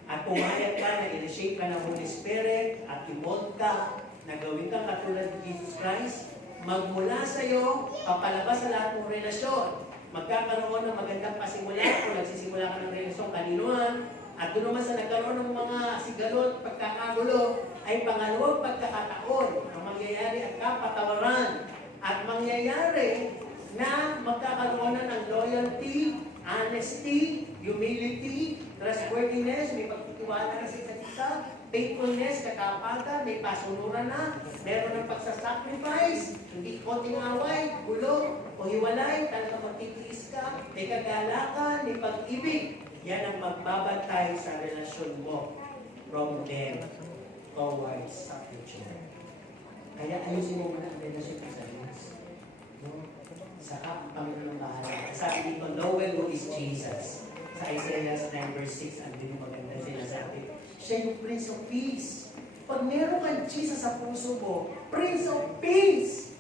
at pumayag ka na in-shape ka ng Holy Spirit, at i-mold ka, na gawin ka katulad ni Jesus Christ, magmula sa iyo, papalabas sa lahat ng relasyon. Magkakaroon ng magandang pasimula kung nagsisimula ka ng relasyon kaninuan, at doon naman sa nagkaroon ng mga sigalot, pagkakagulo, ay pangalawang pagkakataon ang mangyayari at kapatawaran. At mangyayari na magkakaroon na ng loyalty, honesty, humility, trustworthiness, may pagtitiwala na sa isa't isa, faithfulness, katapagan, may pasunuran na, meron ng pagsasacrifice, hindi konting away, gulo, o hiwalay, talagang magtitiis ka, may kagalakan, may pag-ibig. Yan ang magbabantay sa relasyon mo from them towards sa future. Kaya ayusin mo muna ang relasyon ka sa Diyos. No? Saka ang Panginoon ang bahala. Sabi dito, Noel who is Jesus. Sa Isaiah 9 verse 6, ang din maganda sinasabi. Siya yung Prince of Peace. Pag meron kang Jesus sa puso mo, Prince of Peace,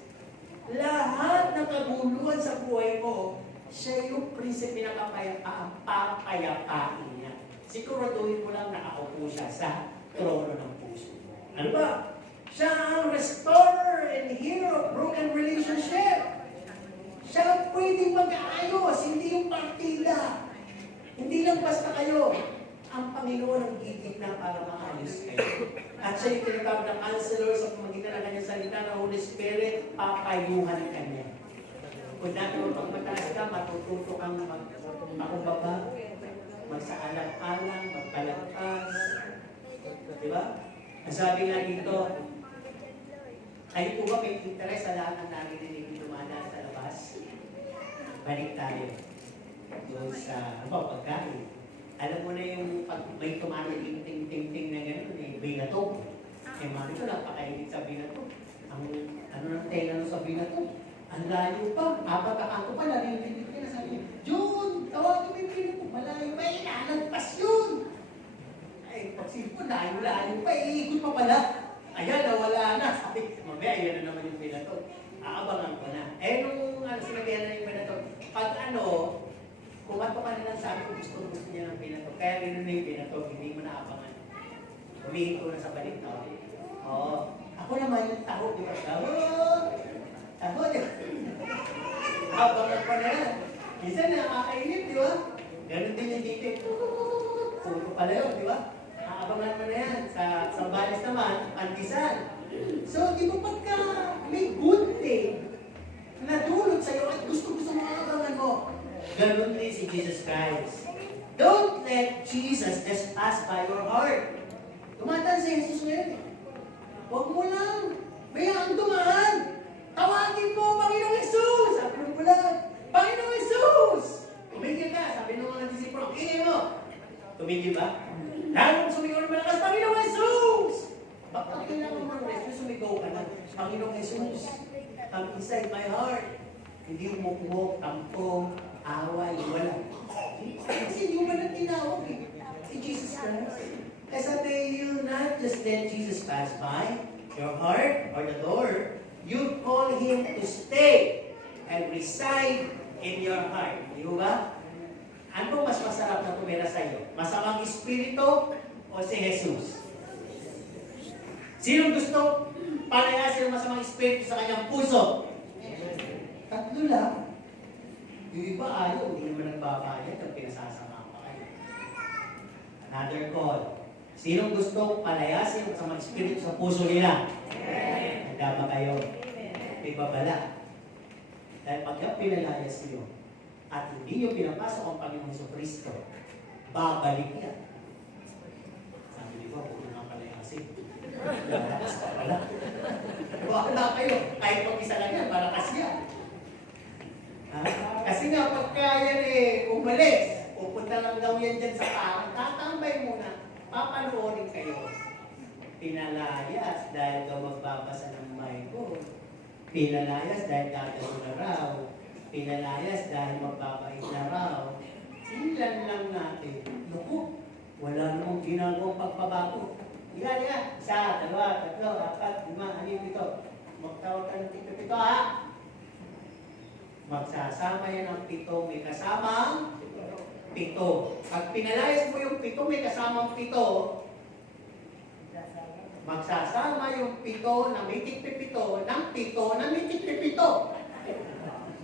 lahat ng kaguluhan sa buhay mo, siya yung prinsipe na papayapain niya. Siguraduhin mo lang nakaupo siya sa trono ng puso mo. Ano ba? Siya ang restorer and healer of broken relationship. Siya ang pwedeng mag-aayos, hindi yung partida. Hindi lang basta kayo. Ang Panginoon ang gigit na para maayos kayo. At siya yung tinatawag ng counselor sa pamagitan ng kanyang salita ng Holy Spirit, papayuhan ka niya. Kung dati mo pag mataas ka, matututo kang makumbaba, magsaalang-alang, magpalagpas. Diba? Ang sabi nga dito, kayo po ba may interest sa lahat ng narinig yung dumadaan sa labas? Balik tayo. Doon sa, pagkain. Alam mo na yung pag may tumarinig ting-ting-ting na gano'n, eh, binato. Eh, mami ko, napakainit sa binato. Ang, ano ng tenga sa binato? Ang layo pa. Apat-akanto pa, narinig ko na sabi niya, Jun, tawagin mo yung binato. Malayo pa, inalagpas yun. Ay, pagsipon, layo-layo pa, iikot pa pala. Ayan, nawala na. Sabi, mamaya, ayan na naman yung binato. Aabangan ko na. Eh, nung sinabihan na yung binato, pag kumato ka na lang sabi ko, gusto niya ng binato. Kaya rin na yung binato, hindi mo naabangan. Humihin ko na sa balik na. Oo. Ako naman yung taho, di ba? Taho, di ba? Abangan pa na yan. Minsan nakakainip, di ba? Ganon din yung dito. Puto pala yun, di ba? Abangan mo na yan. Sa balis naman, pantisan. So, di ba pagka may good thing na dulot sa'yo at gusto-gusto mo abangan mo, ganun din si Jesus Christ. Don't let Jesus just pass by your heart. Tumataan si Jesus ngayon. Huwag mo lang. Bayaan dumaan. Tawagin mo, Panginoong Jesus! Sabi ng bulan, Panginoong Jesus! Tumigil ka. Sabi ng mga disipulo, ingay mo. Tumigil ba? Lalong sumigaw ng malakas, Panginoong Jesus! Bakit kailangan mo ng Jesus, sumigaw ka na, Panginoong Jesus, come inside my heart. Hindi umukmok, tampo, away, wala. Kasi yung ba na tinawag eh? Si Jesus Christ. Kaya sabi, you not just let Jesus pass by your heart or the door. You call Him to stay and reside in your heart. Di ba? Ano mas masarap na tumira sa iyo? Masamang espiritu o si Jesus? Sino gusto palayasin ang masamang espiritu sa kanyang puso? Tatlo lang. Yung iba ayaw, hindi naman nagbabayad at pinasasama pa kayo. Another call. Sinong gusto palayasin sa mga espiritu sa puso nila? Handa ba kayo? May babala. Dahil pagka pinalayas niyo, at hindi nyo pinapasok ang Panginoong Jesucristo, babalik yan. Sabi ni ba, huwag na pala yung asin. Lalakas pa pala. Wala kayo. Kahit pag-isa lang yan, malakas yan. Kasi nga, pagka yan umalis, pupunta lang daw yan dyan sa parang, tatambay muna, papanuorin kayo. Pinalayas dahil daw magbabasa ng Bible. Pinalayas dahil gagawin na raw. Pinalayas dahil magbabait na raw. Silan lang natin. Naku, wala namang ginagawang pagbabago. Yan. 1, 2, 3, 4, 5, 6, 7. Magtawag ka ng 7 ha. Magsasama yan ang 7, may kasamang 7. Pag pinalayas mo yung 7, may kasamang 7, magsasama yung 7 na may tig-7 ng 7 na may tig-7.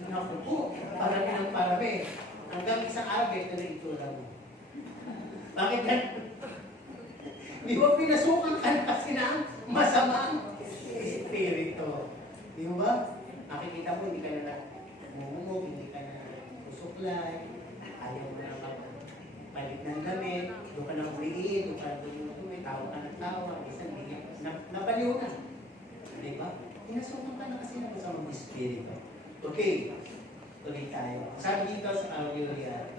Naku po, parami ng parami. Hanggang isang araw, ito na itsura mo. Bakit yan? Di ba pinasukan ka na kasi ng masamang espiritu? Di ba? Nakikita mo, hindi ka na mumumog, hindi ka na usuklay, ayaw mo na palit ng damit, doon ka na uliin, doon ka na may tawa ka ng tawa, isang nabaliw na. Di ba? Pinasukan ka na kasi ng masamang espiritu. Okay, tuloy tayo. Sabi dito sa Aurelia,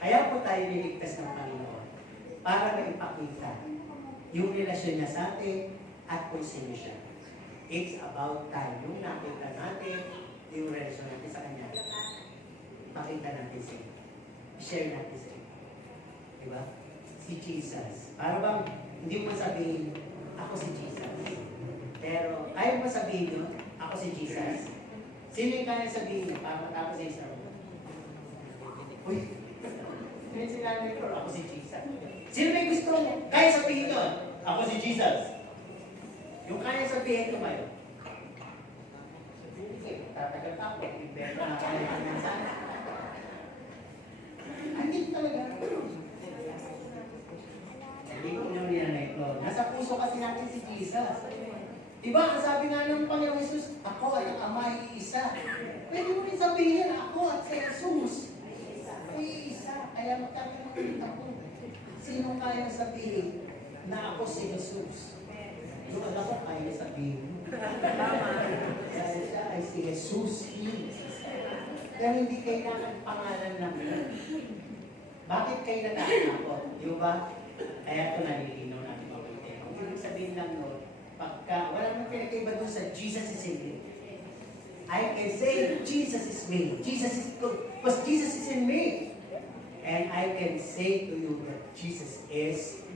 kaya po tayo niligtas ng Panginoon para maipakita yung relasyon niya sa atin at kung sino siya. It's about time. Yung nakita natin, yung relasyon natin sa Kanya, pakita natin sa iyo. Share natin sa iyo. Diba? Si Jesus. Para bang, hindi mo sabihin, ako si Jesus. Pero, ayaw mo sabihin yun, ako si Jesus. Sino yung kaya sabihin niya para matapos sa isang? Uy, sino yung sinabi ko, ako si Jesus. Sino may gusto mo? Kaya sabihin yun, ako si Jesus. Yung kaya sabihin ko kayo. Tatagal pa ako, ibenta na kaya ng sana. Hindi talaga. Hindi ko niya na ito. Nasa puso kasi natin si Jesus. Diba, ang sabi nga ng Panginoong Jesus, ako at ang Ama ay iisa. Pwede mo rin sabihin, ako at si Jesus ay iisa. Kaya magkakaroon ako. Sino kaya sabihin na ako si Jesus? Yung alam ko, kaya sabihin. Kasi siya ay si Jesus. Kaya hindi kailangan pangalan namin. Bakit kayo natatakot? Di ba? Kaya ito nalilinaw natin mabuti. Ang ibig sabihin lang no, pagka wala nang pinakaiba doon sa Jesus is in me. I can say Jesus is me. Jesus is good. Because Jesus is in me. And I can say to you that Jesus is